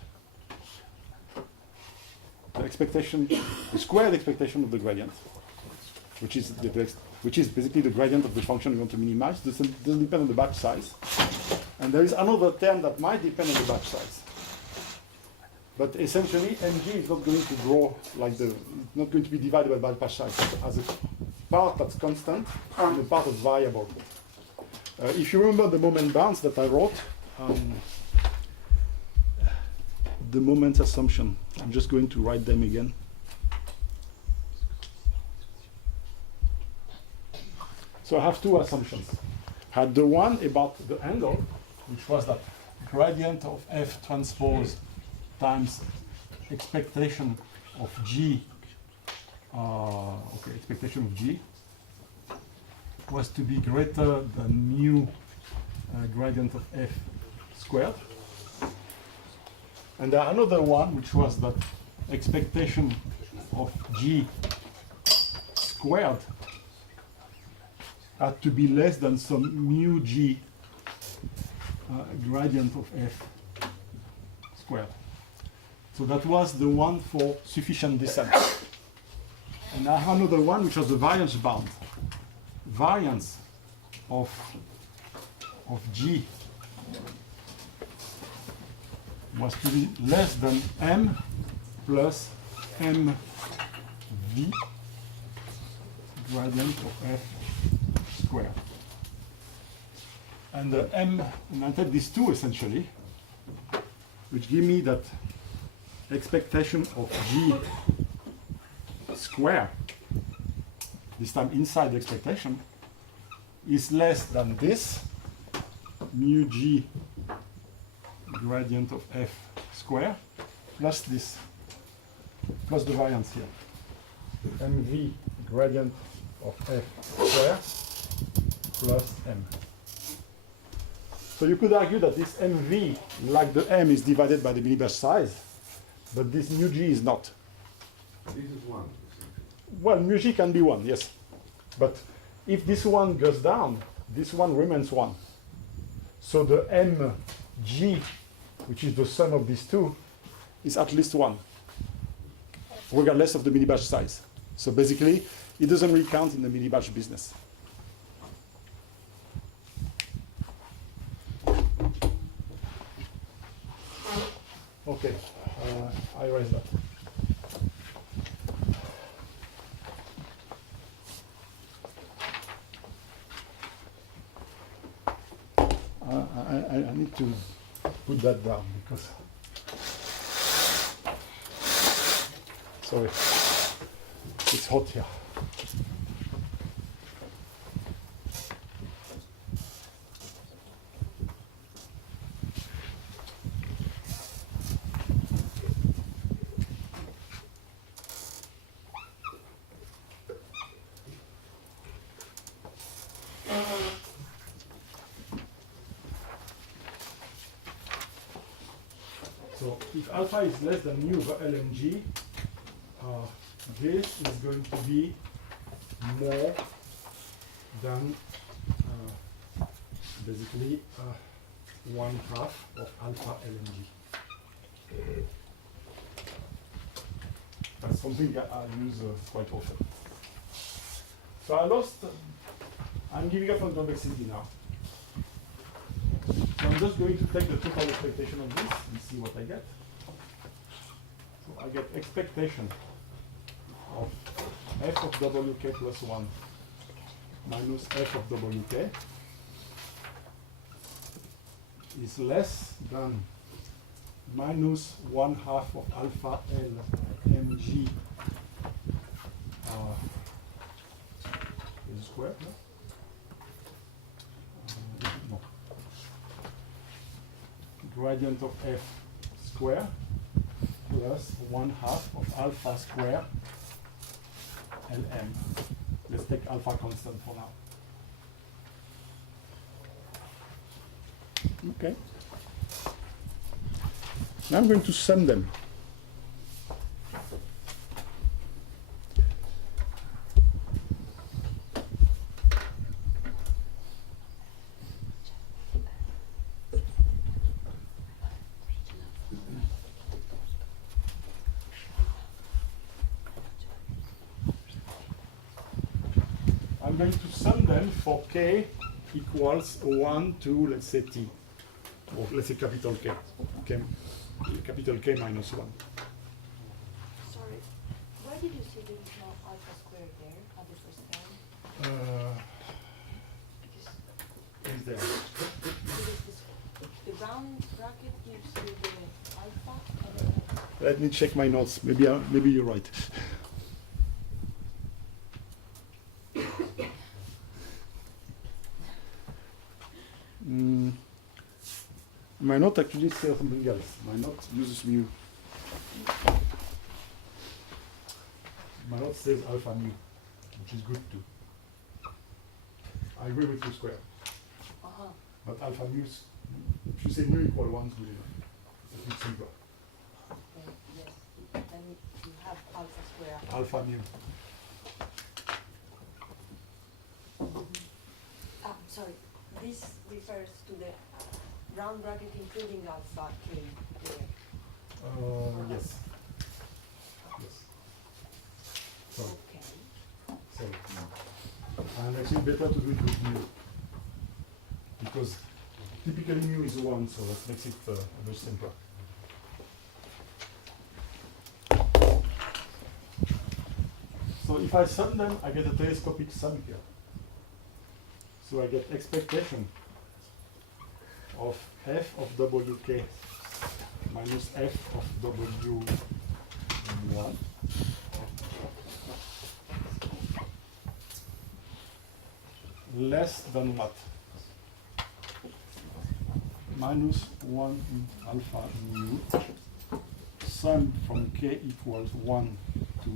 The expectation, the squared expectation of the gradient, which is basically the gradient of the function you want to minimize. Doesn't depend on the batch size. And there is another term that might depend on the batch size. But essentially, Mg is not going to grow like not going to be divided by batch size as a part that's constant and a part that's variable. If you remember the moment bounds that I wrote, the moment assumption, I'm just going to write them again. So I have two assumptions. I had the one about the angle, which was that gradient of F transpose times expectation of G, expectation of G was to be greater than mu gradient of F squared. And another one, which was that expectation of G squared had to be less than some mu G gradient of F squared. So that was the one for sufficient descent. And I have another one, which was the variance bound. Variance of G was to be less than M plus MV mv gradient of f squared. And m, and I take these two essentially, which give me that expectation of g square, this time inside the expectation, is less than this mu g gradient of f square plus this, plus the variance here. mv gradient of f square plus m. So you could argue that this mv, like the m, is divided by the millibar size, but this mu g is not. This is one. Well, mu g can be 1, yes. But if this one goes down, this one remains 1. So the mg, which is the sum of these two, is at least 1, regardless of the millibar size. So basically, it doesn't really count in the millibar business. Okay, I erase that. I need to put that down because, sorry, it's hot here. So if alpha is less than mu over lmg, this is going to be more than basically 1/2 of alpha lmg. That's something that I use quite often. So I'm giving up on convexity now. So I'm just going to take the total expectation of this and see what I get. So I get expectation of f of wk plus 1 minus f of wk is less than minus 1/2 of alpha L mg is squared, no? No. Gradient of f square plus 1/2 of alpha square Lm. Let's take alpha constant for now. Okay. Now I'm going to sum them. I'm going to sum them for k equals 1 to, let's say, t, or let's say capital K, capital K minus 1. Sorry, why did you say there is no alpha squared there at the first time? Because Is there? the round bracket gives you the alpha and then Let me check my notes. Maybe you're right. My note actually says something else. My note uses mu. My note says alpha mu, which is good too. I agree with you square. But alpha mu, if you say mu equal 1 is good enough. It's a bit simpler. then yes, then you have alpha square. Alpha mu. Sorry, this refers to the round bracket including alpha k there. Yes. Yes. Sorry. Okay. Sorry. And actually better to do it with mu. Because typically mu is 1, so that makes it much simpler. if I sum them, I get a telescopic sum here. So I get expectation of f of wk minus f of w1 less than what? Minus 1 alpha mu sum from k equals 1 to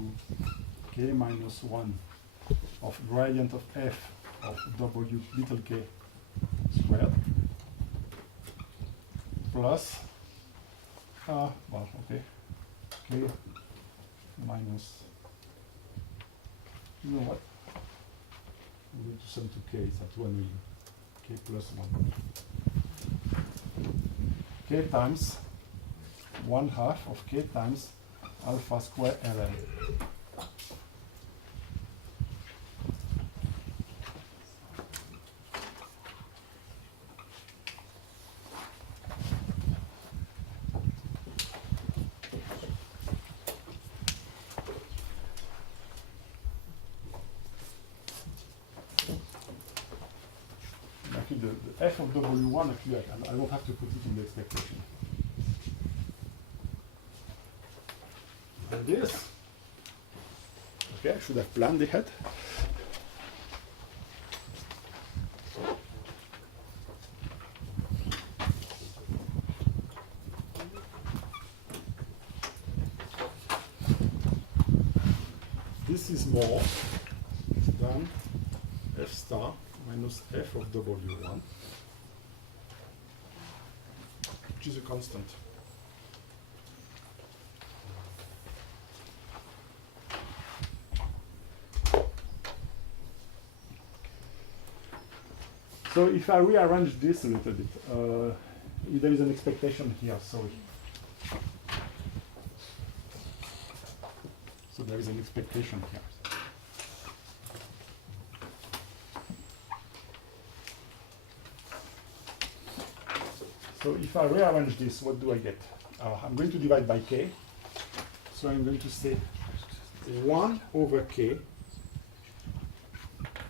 k minus 1 of gradient of f of w little k squared plus well, okay, k minus, you know what? I'm going to sum to k, it's at 1 million. K plus 1. K times 1/2 of k times alpha square ln. Actually, the f of w1, actually, I don't have to put it in the expectation. And this, okay, I should have planned ahead. This is more than f star minus f of w1, which is a constant. So if I rearrange this a little bit, there is an expectation here, sorry. So there is an expectation here. So if I rearrange this, what do I get? I'm going to divide by k. So I'm going to say 1 over k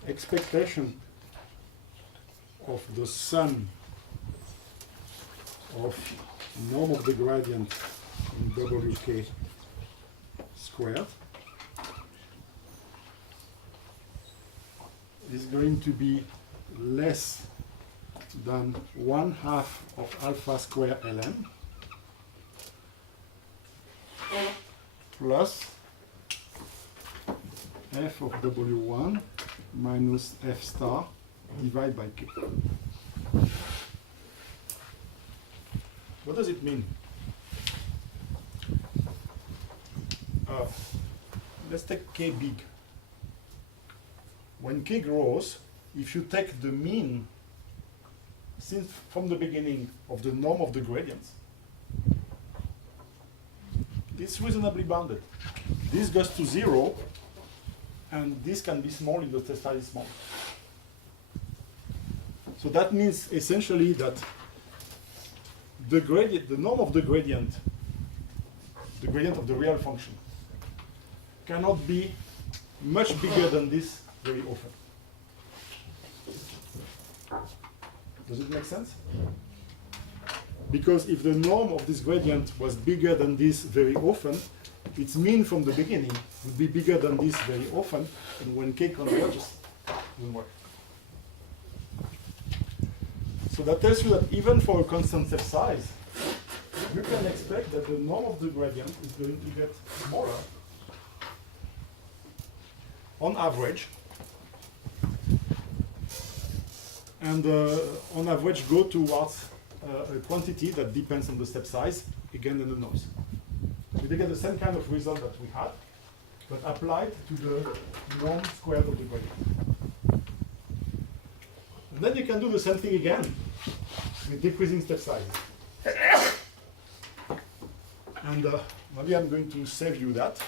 expectation of the sum of norm of the gradient in wk squared is going to be less than 1/2 of alpha square ln plus f of w1 minus f star divided by k. What does it mean? Let's take k big. When k grows, if you take the mean since from the beginning of the norm of the gradients, it's reasonably bounded. This goes to 0, and this can be small if the size is small. So that means essentially that the gradient, the norm of the gradient of the real function, cannot be much bigger than this very often. Does it make sense? Because if the norm of this gradient was bigger than this very often, its mean from the beginning would be bigger than this very often, and when k converges, it won't work. So that tells you that even for a constant step size, you can expect that the norm of the gradient is going to get smaller on average, and on average go towards a quantity that depends on the step size, again, and the noise. So you get the same kind of result that we had, but applied to the norm squared of the gradient. And then you can do the same thing again with decreasing step size. And maybe I'm going to save you that.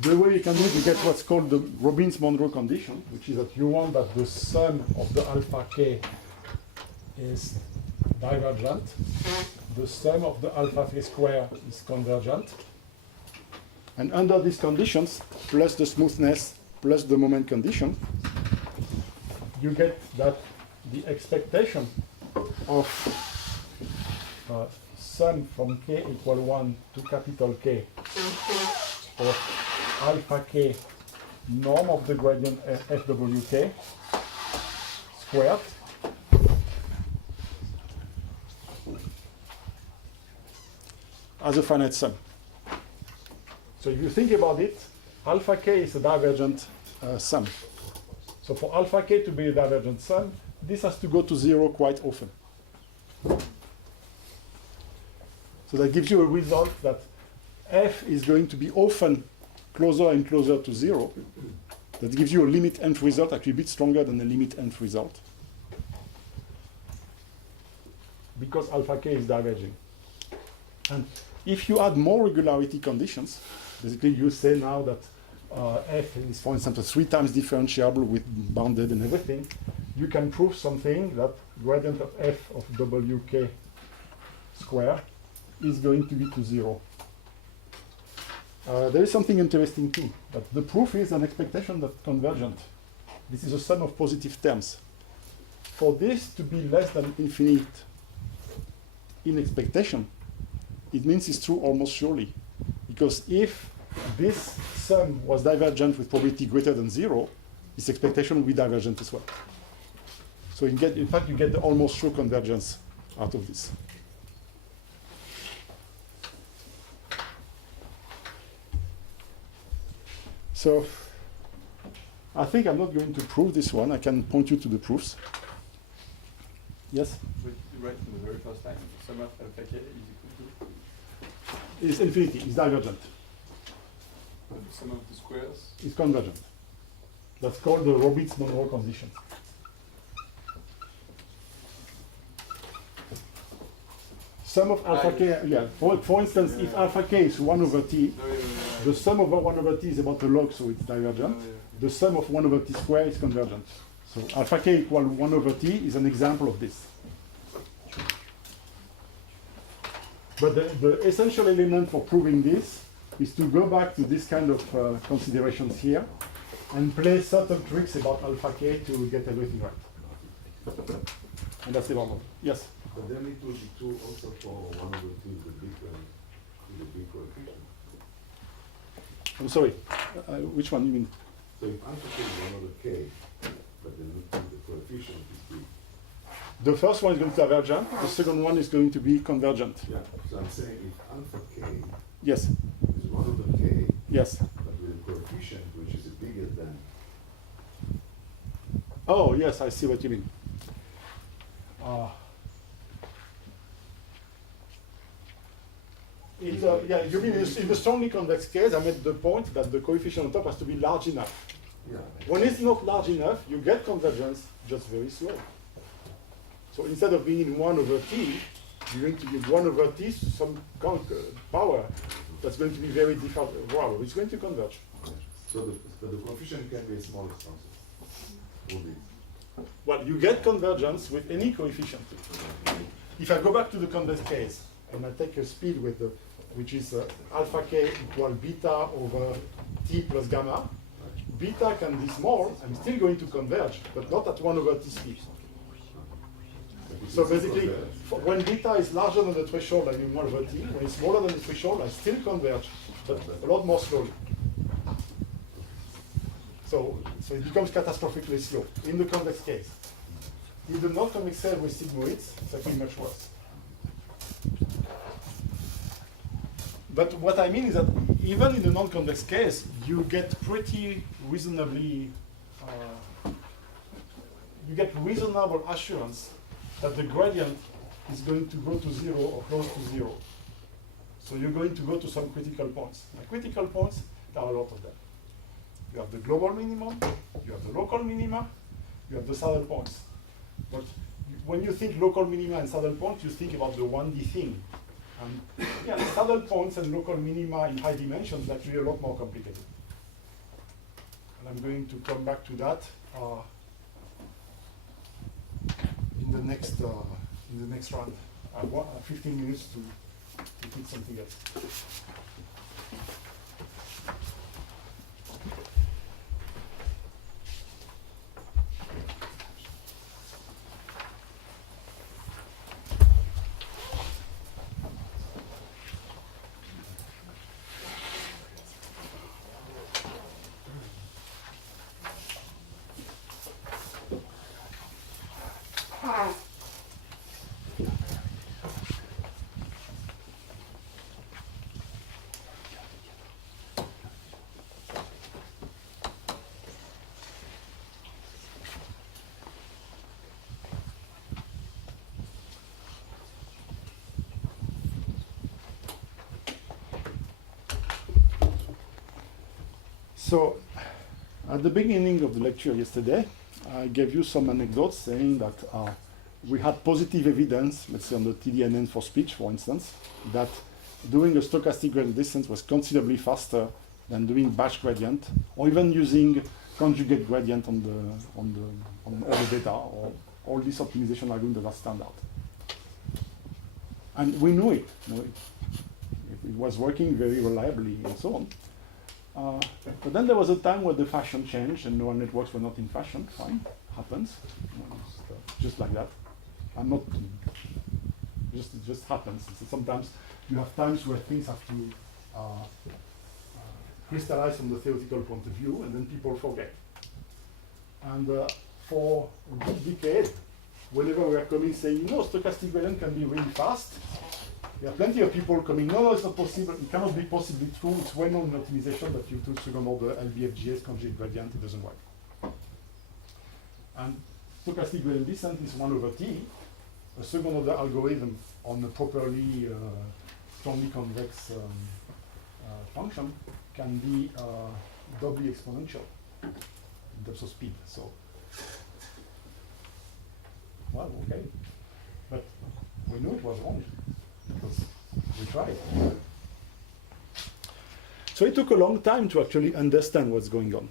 The way way you can do it, you get what's called the Robbins-Monroe condition, which is that you want that the sum of the alpha k is divergent, the sum of the alpha k square is convergent, and under these conditions, plus the smoothness, plus the moment condition, you get that the expectation of sum from k equal 1 to capital K of alpha k norm of the gradient fwk squared as a finite sum. So if you think about it, alpha k is a divergent sum. So for alpha k to be a divergent sum, this has to go to 0 quite often. So that gives you a result that f is going to be often closer and closer to 0. That gives you a limit nth result, actually a bit stronger than the limit nth result, because alpha k is diverging. And if you add more regularity conditions, basically you say now that f is, for instance, 3 times differentiable with bounded and everything, you can prove something that gradient of f of wk square is going to be to 0. There is something interesting too, that the proof is an expectation that's convergent. This is a sum of positive terms. For this to be less than infinite in expectation, it means it's true almost surely. Because if this sum was divergent with probability greater than 0, this expectation will be divergent as well. So in fact, you get the almost true convergence out of this. So I think I'm not going to prove this one. I can point you to the proofs. Yes? But you write in the very first line, sum of alpha k is equal to? It's infinity. It's divergent. And the sum of the squares? It's convergent. That's called the Robbins-Monroe condition. Sum of alpha k, yeah. For instance, if alpha k is 1 over t, the sum over 1 over t is about a log, so it's divergent. The sum of 1 over t squared is convergent. So alpha k equal 1 over t is an example of this. But the essential element for proving this is to go back to this kind of considerations here and play certain tricks about alpha k to get everything right. And that's the normal. Yes? But then it will be true also for 1 over 2 is the big coefficient. I'm sorry, which one you mean? So if alpha k is 1 over k, but then the coefficient is big. The first one is going to be divergent, the second one is going to be convergent. Yeah, so I'm saying if alpha k Yes, is 1 over k, yes. but with a coefficient which is bigger than, Oh, yes, I see what you mean. Yeah, you mean in the strongly convex case, I made the point that the coefficient on top has to be large enough. yeah. When it's not large enough, you get convergence just very slow. So instead of being in 1 over t, you're going to give 1 over t some power that's going to be very different. Wow, it's going to converge. So the coefficient can be smallest also. Will be. Well, you get convergence with any coefficient. If I go back to the convex case, and I take a speed with the, which is alpha k equal beta over t plus gamma, beta can be small, I'm still going to converge, but not at 1 over t speed. So basically, when beta is larger than the threshold, I mean 1 over t. When it's smaller than the threshold, I still converge, but a lot more slowly. So it becomes catastrophically slow in the convex case. In the non-convex case with sigmoids, it's actually much worse. But what I mean is that even in the non-convex case, you get pretty reasonably, you get reasonable assurance that the gradient is going to go to 0 or close to 0. So you're going to go to some critical points. The critical points, there are a lot of them. You have the global minimum, you have the local minima, you have the saddle points. But when you think local minima and saddle points, you think about the 1D thing. Yeah, saddle points and local minima in high dimensions is actually a lot more complicated. and I'm going to come back to that in the next round. I have 15 minutes to repeat something else. So, at the beginning of the lecture yesterday, I gave you some anecdotes saying that we had positive evidence, let's say on the TDNN for speech, for instance, that doing a stochastic gradient descent was considerably faster than doing batch gradient, or even using conjugate gradient on all the data, or all these optimization algorithms that are standard. And we knew it. It was working very reliably and so on. But then there was a time where the fashion changed and neural networks were not in fashion. Fine, happens. Just like that. I'm not, it just happens. So sometimes you have times where things have to crystallize from the theoretical point of view, and then people forget. And for a good decade, whenever we are coming saying, stochastic gradient can be really fast, there are plenty of people coming, no, it's not possible, it cannot be possibly true, it's well known in optimization that you do second order LVFGS conjugate gradient, it doesn't work. And stochastic gradient descent is 1/t, a second order algorithm on a properly strongly convex function can be doubly exponential in terms of speed. So, well, okay. But we knew it was wrong because we tried. So it took a long time to actually understand what's going on.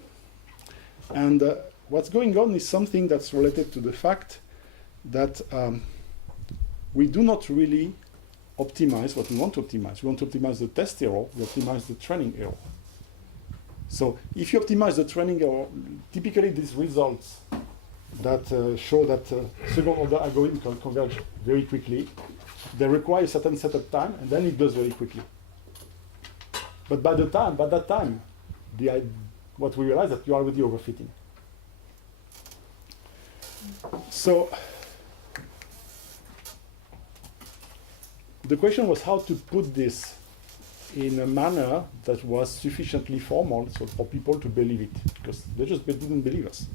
And what's going on is something that's related to the fact that we do not really optimize what we want to optimize. We want to optimize the test error, we optimize the training error. So if you optimize the training error, typically these results that show that second order algorithm can converge very quickly, they require a certain setup time, and then it goes very quickly. But by that time, what we realize that you're already overfitting. So the question was how to put this in a manner that was sufficiently formal so for people to believe it, because they just didn't believe us.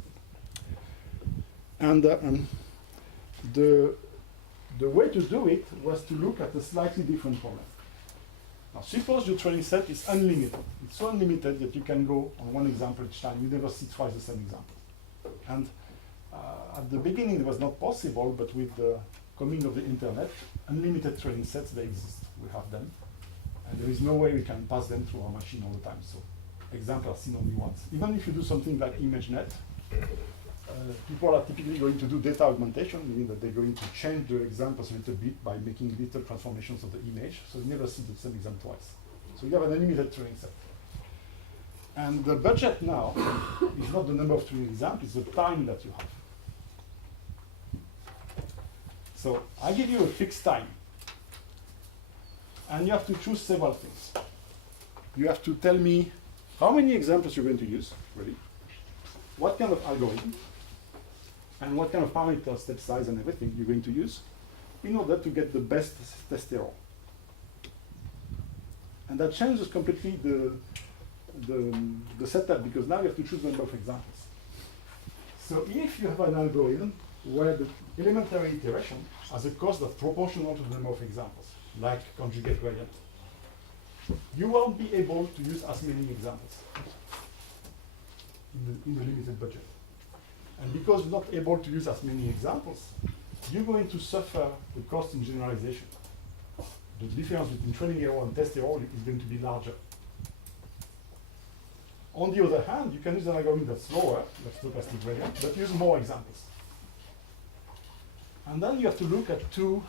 And the way to do it was to look at a slightly different problem. Now, suppose your training set is unlimited. It's so unlimited that you can go on one example each time. You never see twice the same example. And at the beginning, it was not possible, but with the coming of the internet, unlimited training sets, they exist. We have them. And there is no way we can pass them through our machine all the time. So examples are seen only once. Even if you do something like ImageNet, people are typically going to do data augmentation, meaning that they're going to change the examples a little bit by making little transformations of the image, so you never see the same example twice. So you have an unlimited training set. And the budget now is not the number of training examples, it's the time that you have. So I give you a fixed time, and you have to choose several things. You have to tell me how many examples you're going to use, really, what kind of algorithm, and what kind of parameter, step size, and everything you're going to use in order to get the best test error. And that changes completely the setup, because now you have to choose a number of examples. So if you have an algorithm where the elementary iteration has a cost that's proportional to the number of examples, like conjugate gradient, you won't be able to use as many examples in the limited budget. And because you're not able to use as many examples, you're going to suffer the cost in generalization. The difference between training error and test error is going to be larger. On the other hand, you can use an algorithm that's slower, that's stochastic gradient, but use more examples. And then you have to look at two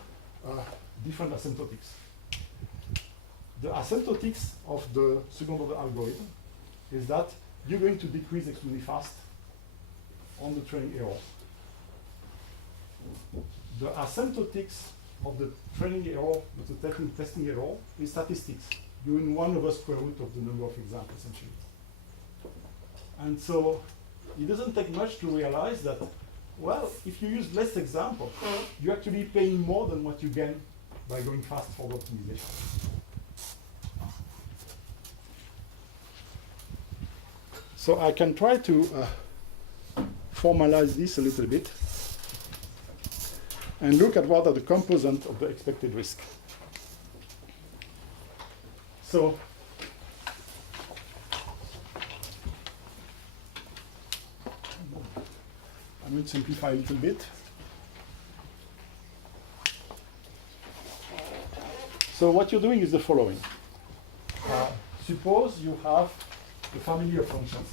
different asymptotics. The asymptotics of the second order algorithm is that you're going to decrease extremely fast on the training error. The asymptotics of the training error, of the testing error, is statistics. You're in 1 over square root of the number of examples, essentially. And so it doesn't take much to realize that, well, if you use less examples, you're actually paying more than what you gain by going fast for the optimization. So I can try to formalize this a little bit and look at what are the components of the expected risk. So I'm going to simplify a little bit. So what you're doing is the following. Suppose you have a family of functions.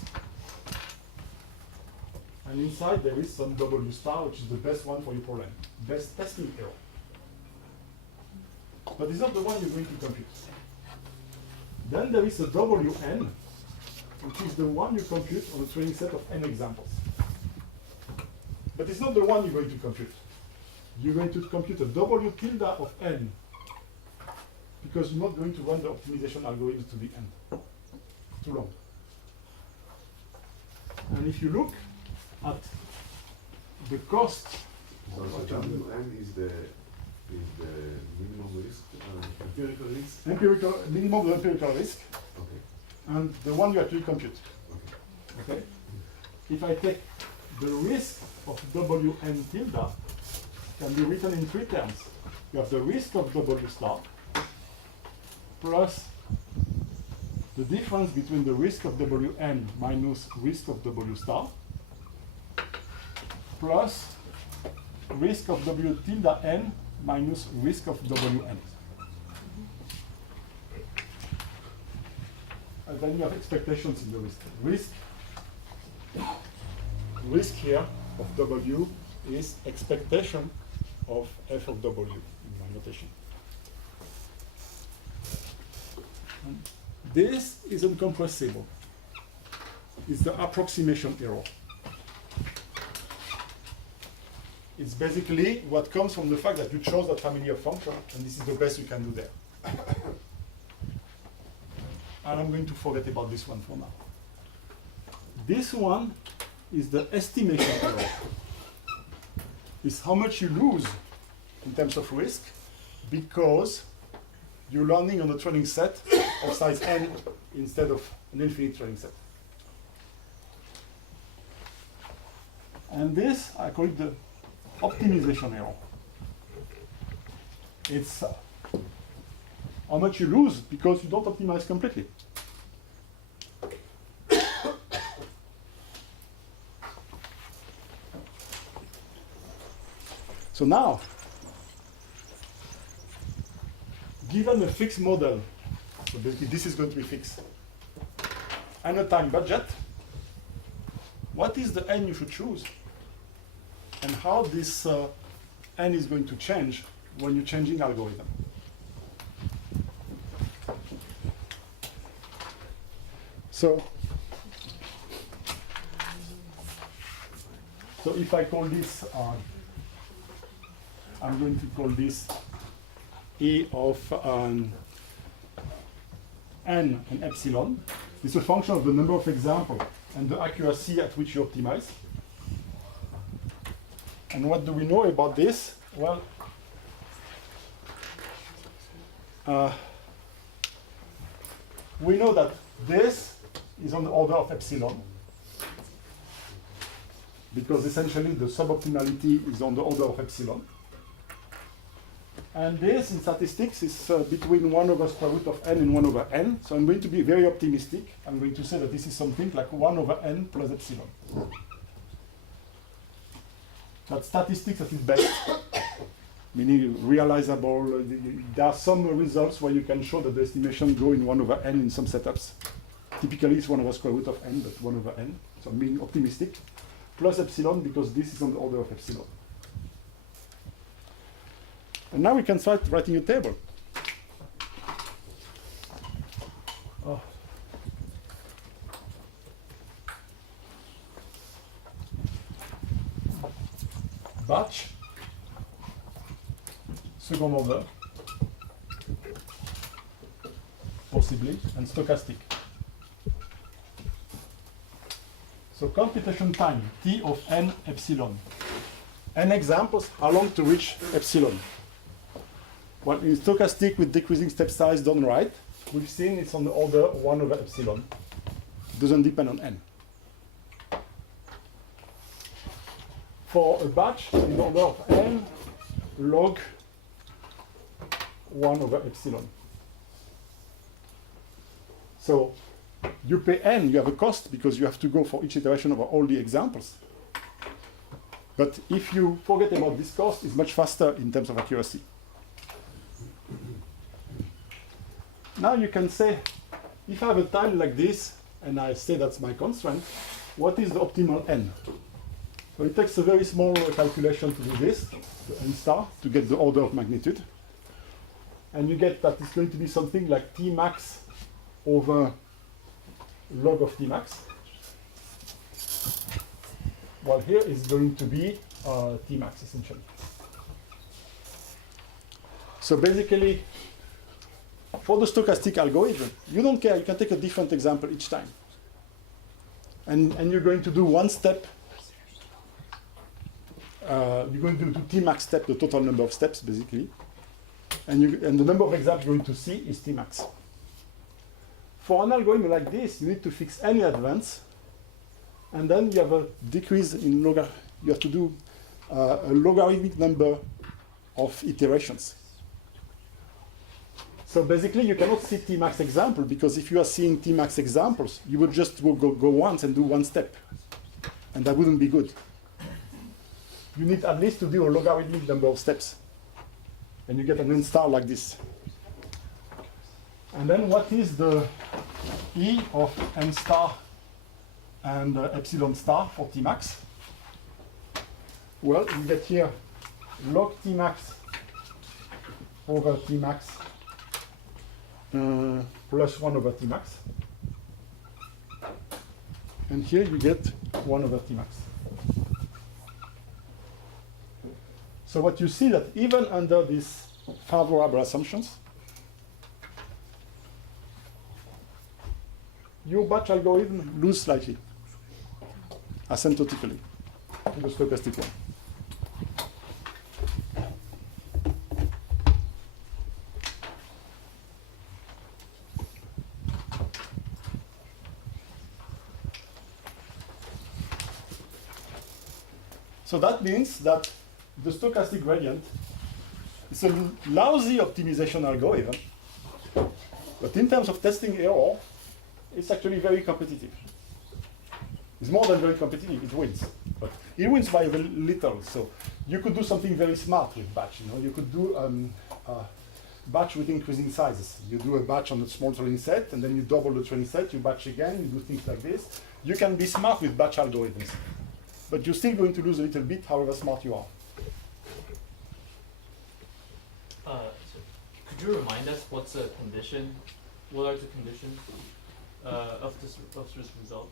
And inside there is some W star, which is the best one for your problem. Best testing error. But it's not the one you're going to compute. Then there is a Wn, which is the one you compute on a training set of n examples. But it's not the one you're going to compute. You're going to compute a W tilde of n, because you're not going to run the optimization algorithm to the end. Too long. And if you look at the cost, So WN is the minimum risk, empirical risk? minimum empirical risk, Okay. and the one you actually compute. Okay. Okay? If I take the risk of Wn tilde, can be written in 3 terms. You have the risk of W star plus the difference between the risk of Wn minus risk of W star plus risk of W tilde n minus risk of Wn. And then you have expectations in the risk. Risk here of W is expectation of f of W in my notation. And this is uncompressible. It's the approximation error. It's basically what comes from the fact that you chose that family of functions, and this is the best you can do there. And I'm going to forget about this one for now. This one is the estimation error. It's how much you lose in terms of risk because you're learning on a training set of size n instead of an infinite training set. And this, I call it the optimization error. It's how much you lose because you don't optimize completely. So now, given a fixed model, so basically this is going to be fixed, and a time budget, what is the n you should choose? And how this n is going to change when you're changing algorithm? So if I call this, I'm going to call this E of n and epsilon. It's a function of the number of examples and the accuracy at which you optimize. And what do we know about this? Well, we know that this is on the order of epsilon, because essentially the suboptimality is on the order of epsilon. And this, in statistics, is between 1 over square root of n and 1 over n. So I'm going to be very optimistic. I'm going to say that this is something like 1 over n plus epsilon. That's statistics at its best, meaning realizable. There are some results where you can show that the estimation go in 1 over n in some setups. Typically it's 1 over square root of n, but 1 over n, so I'm being optimistic, plus epsilon because this is on the order of epsilon. And now we can start writing a table. Oh. Batch, second order, possibly, and stochastic. So computation time, t of n epsilon. N examples, how long to reach epsilon? Well, in stochastic with decreasing step size done right, we've seen it's on the order 1 over epsilon. It doesn't depend on n. For a batch, in order of n log 1 over epsilon. So you pay n, you have a cost because you have to go for each iteration over all the examples. But if you forget about this cost, it's much faster in terms of accuracy. Now you can say, if I have a time like this, and I say that's my constraint, what is the optimal n? So it takes a very small calculation to do this, the n star, to get the order of magnitude. And you get that it's going to be something like T max over log of T max. Well, here is going to be T max, essentially. So basically, for the stochastic algorithm, you don't care. You can take a different example each time. And you're going to do one step. You're going to do T max step, the total number of steps, basically. And the number of examples you're going to see is T max. For an algorithm like this, you need to fix any advance. And then you have a decrease in logar. You have to do a logarithmic number of iterations. So basically, you cannot see T-max example, because if you are seeing T-max examples, you would just go once and do one step. And that wouldn't be good. You need at least to do a logarithmic number of steps. And you get an n star like this. And then what is the E of n star and epsilon star for T-max? Well, you get here log T-max over T-max plus 1 over Tmax. And here you get 1 over Tmax. So what you see that even under these favorable assumptions, your batch algorithm loses slightly, asymptotically, to the stochastic one. So that means that the stochastic gradient is a lousy optimization algorithm, but in terms of testing error, it's actually very competitive. It's more than very competitive, it wins. But it wins by a little, so you could do something very smart with batch. You could do batch with increasing sizes. You do a batch on a small training set, and then you double the training set, you batch again, you do things like this. You can be smart with batch algorithms. But you're still going to lose a little bit, however smart you are. So could you remind us what's the condition? What are the conditions of this result?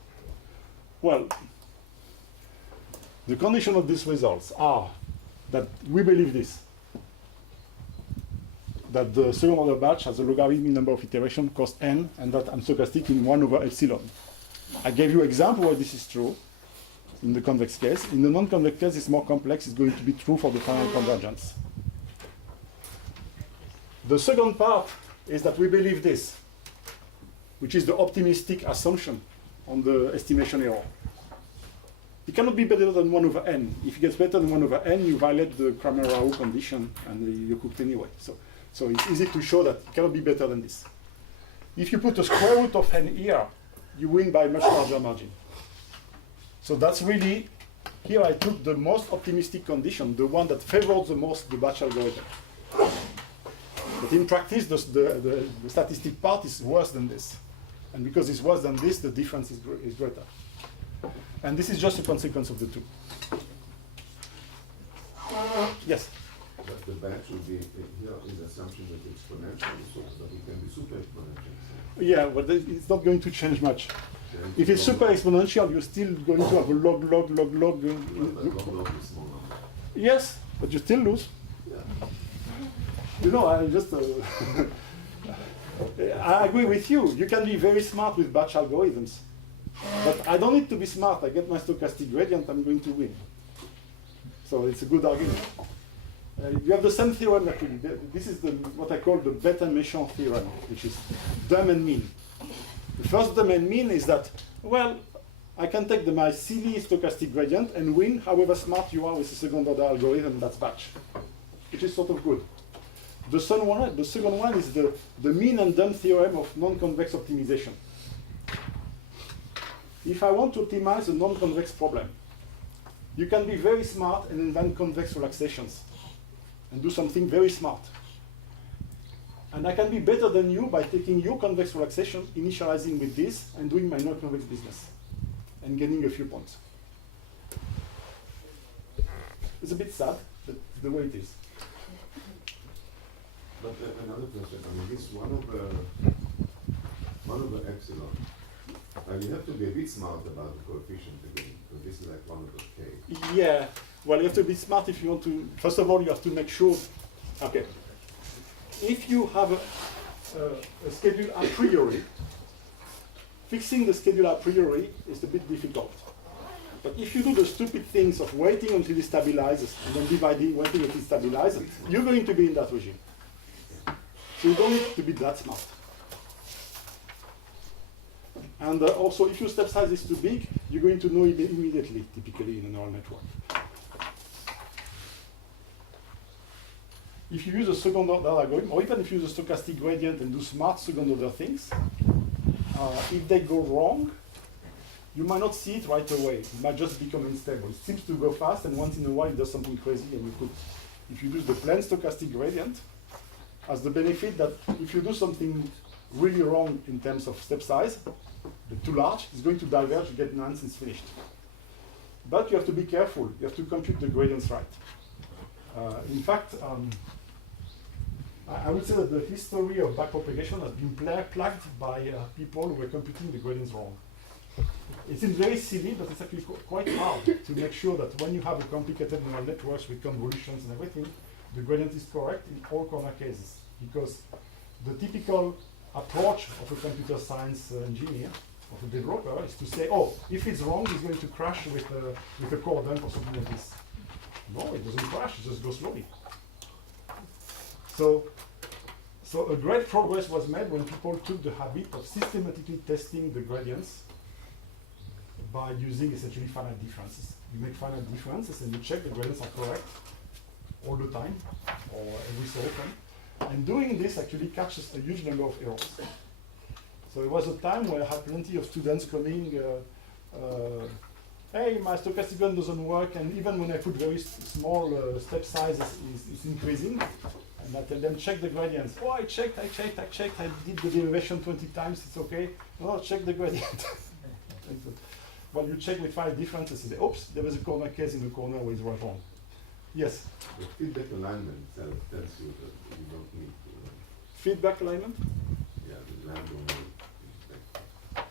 Well, the condition of these results are that we believe this, that the second order batch has a logarithmic number of iterations cost n, and that I'm stochastic in 1 over epsilon. I gave you an example where this is true. In the convex case. In the non-convex case, it's more complex. It's going to be true for the final convergence. The second part is that we believe this, which is the optimistic assumption on the estimation error. It cannot be better than 1 over n. If it gets better than 1 over n, you violate the Kramer-Raoult condition, and you're cooked anyway. So it's easy to show that it cannot be better than this. If you put a square root of n here, you win by a much larger margin. So that's really, here I took the most optimistic condition, the one that favors the most the batch algorithm. But in practice, the statistic part is worse than this. And because it's worse than this, the difference is greater. And this is just a consequence of the two. Yes? But the batch will be, here is the assumption that it's exponential, so that it can be super exponential. So Yeah, but it's not going to change much. then If it's super exponential, you're still going to have a log. But log is small number. Yes, but you still lose. Yeah. You know, I just, I agree with you. You can be very smart with batch algorithms. But I don't need to be smart. I get my stochastic gradient, I'm going to win. So it's a good argument. You have the same theorem actually. This is what I call the beta-méchant theorem, which is dumb and mean. The first dumb and mean is that, well, I can take my silly stochastic gradient and win however smart you are with the second order algorithm that's batch, which is sort of good. The second one is the mean and dumb theorem of non-convex optimization. If I want to optimize a non-convex problem, you can be very smart and invent convex relaxations and do something very smart. And I can be better than you by taking your convex relaxation, initializing with this, and doing my non-convex business, and gaining a few points. It's a bit sad, but the way it is. But another question, I mean, this one over epsilon, and you have to be a bit smart about the coefficient again, because this is like 1 over k. Yeah, well, you have to be smart if you want to. First of all, you have to make sure. Okay, if you have a schedule a priori, fixing the schedule a priori is a bit difficult. But if you do the stupid things of waiting until it stabilizes and then dividing, waiting until it stabilizes, you're going to be in that regime. So you don't need to be that smart. And also, if your step size is too big, you're going to know it immediately, typically in a neural network. If you use a second order algorithm, or even if you use a stochastic gradient and do smart second order things, if they go wrong, you might not see it right away. It might just become unstable. It seems to go fast, and once in a while it does something crazy, and you could, if you use the plain stochastic gradient, has the benefit that if you do something really wrong in terms of step size, too large, it's going to diverge, you get nonsense finished. But you have to be careful. You have to compute the gradients right. In fact, I would say that the history of backpropagation has been plagued by people who were computing the gradients wrong. It seems very silly, but it's actually quite hard to make sure that when you have a complicated neural networks with convolutions and everything, the gradient is correct in all corner cases. Because the typical approach of a computer science engineer, of a developer, is to say, oh, if it's wrong, it's going to crash with a core dump or something like this. No, it doesn't crash, it just goes slowly. So a great progress was made when people took the habit of systematically testing the gradients by using essentially finite differences. You make finite differences and you check the gradients are correct all the time, or every so often. And doing this actually catches a huge number of errors. So it was a time where I had plenty of students coming, hey, my stochastic gradient doesn't work, and even when I put very small step sizes, it's increasing. And I tell them, check the gradients. Oh, I checked, I did the derivation 20 times, it's okay. No, check the gradient. Well, you check with 5 differences, you say, oops, there was a corner case in the corner where it's right wrong. Yes? The feedback alignment tells you that you don't need to. Feedback alignment? Yeah, the random feedback.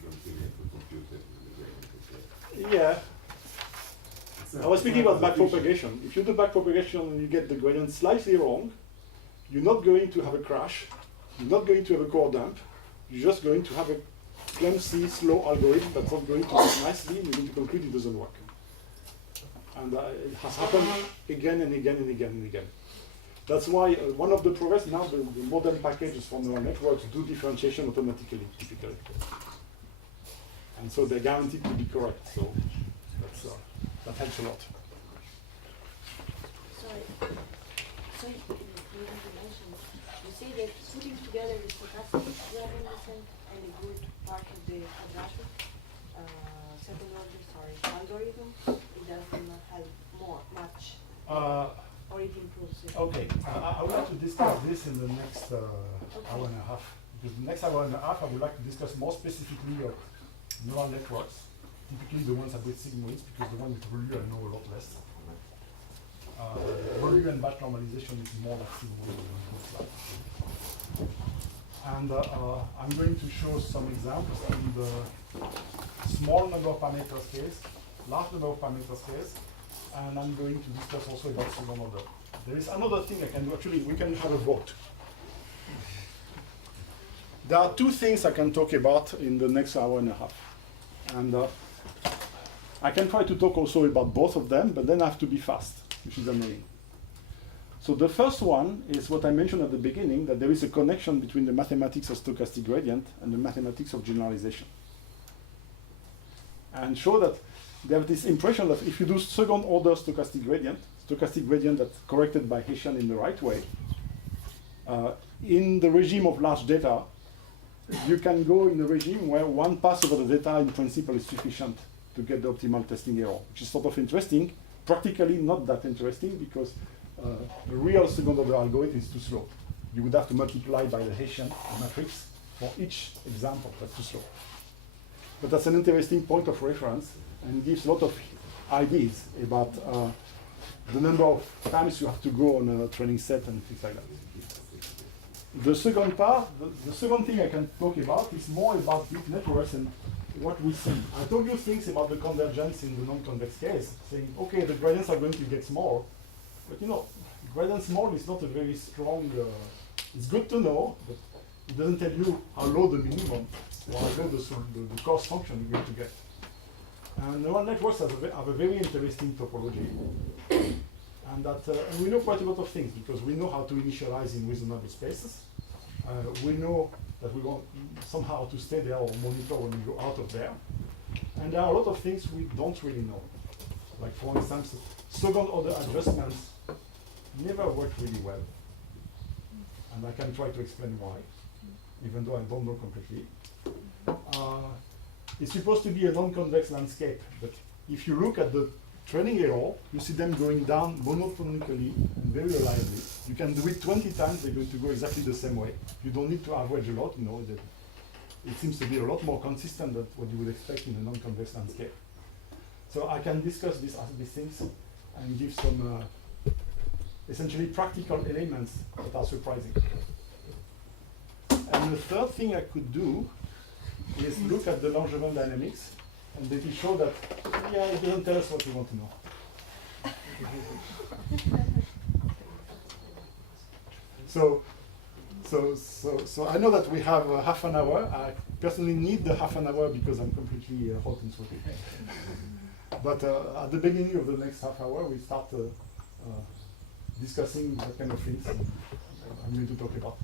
You don't really have to compute it with the gradient. Yeah. I was speaking about backpropagation. backpropagation. If you do backpropagation and you get the gradient slightly wrong, you're not going to have a crash, you're not going to have a core dump, you're just going to have a clumsy, slow algorithm that's not going to work nicely, and you're going to conclude it doesn't work. And it has happened again and again and again and again. That's why one of the progress now, the modern packages for neural networks do differentiation automatically, typically. And so they're guaranteed to be correct. So that's, that helps a lot. Sorry. So you mentioned, you say that putting together the stochastic gradient and a good part of the quadratic second order algorithm, it doesn't have much, or it improves it. Okay, I would like to discuss this in the next hour and a half, because the next hour and a half I would like to discuss more specifically of neural networks, typically the ones with sigmoids, because the one with ReLU I know a lot less. ReLU and batch normalization is more like sigmoid than it looks like. And I'm going to show some examples in the small number of parameters case, large number of parameters case, and I'm going to discuss also about second order. There is another thing I can do. Actually, we can have a vote. There are two things I can talk about in the next hour and a half. And I can try to talk also about both of them, but then I have to be fast, which is annoying. So the first one is what I mentioned at the beginning, that there is a connection between the mathematics of stochastic gradient and the mathematics of generalization. And show that they have this impression that if you do second order stochastic gradient that's corrected by Hessian in the right way, in the regime of large data, you can go in a regime where one pass over the data in principle is sufficient to get the optimal testing error, which is sort of interesting. Practically not that interesting because the real second order algorithm is too slow. You would have to multiply by the Hessian matrix for each example. That's too slow. But that's an interesting point of reference and gives a lot of ideas about the number of times you have to go on a training set and things like that. The second part, the second thing I can talk about is more about deep networks and what we see. I told you things about the convergence in the non-convex case, saying, okay, the gradients are going to get small, but you know, gradient small is not a very strong, it's good to know, but it doesn't tell you how low the minimum or how low the cost function you're going to get. And neural networks have a very interesting topology. And that and we know quite a lot of things because we know how to initialize in reasonable spaces. We know that we want somehow to stay there or monitor when we go out of there. And there are a lot of things we don't really know. Like for instance, second order adjustments never work really well. And I can try to explain why, even though I don't know completely. It's supposed to be a non-convex landscape, but if you look at the training error, you see them going down monotonically and very reliably. You can do it 20 times, they're going to go exactly the same way. You don't need to average a lot, you know. It seems to be a lot more consistent than what you would expect in a non-convex landscape. So I can discuss these things and give some essentially practical elements that are surprising. And the third thing I could do is look at the Langevin dynamics and maybe show that, yeah, it doesn't tell us what we want to know. So I know that we have half an hour. I personally need the half an hour because I'm completely hot and sweaty. But at the beginning of the next half hour, we start discussing what kind of things I'm going to talk about.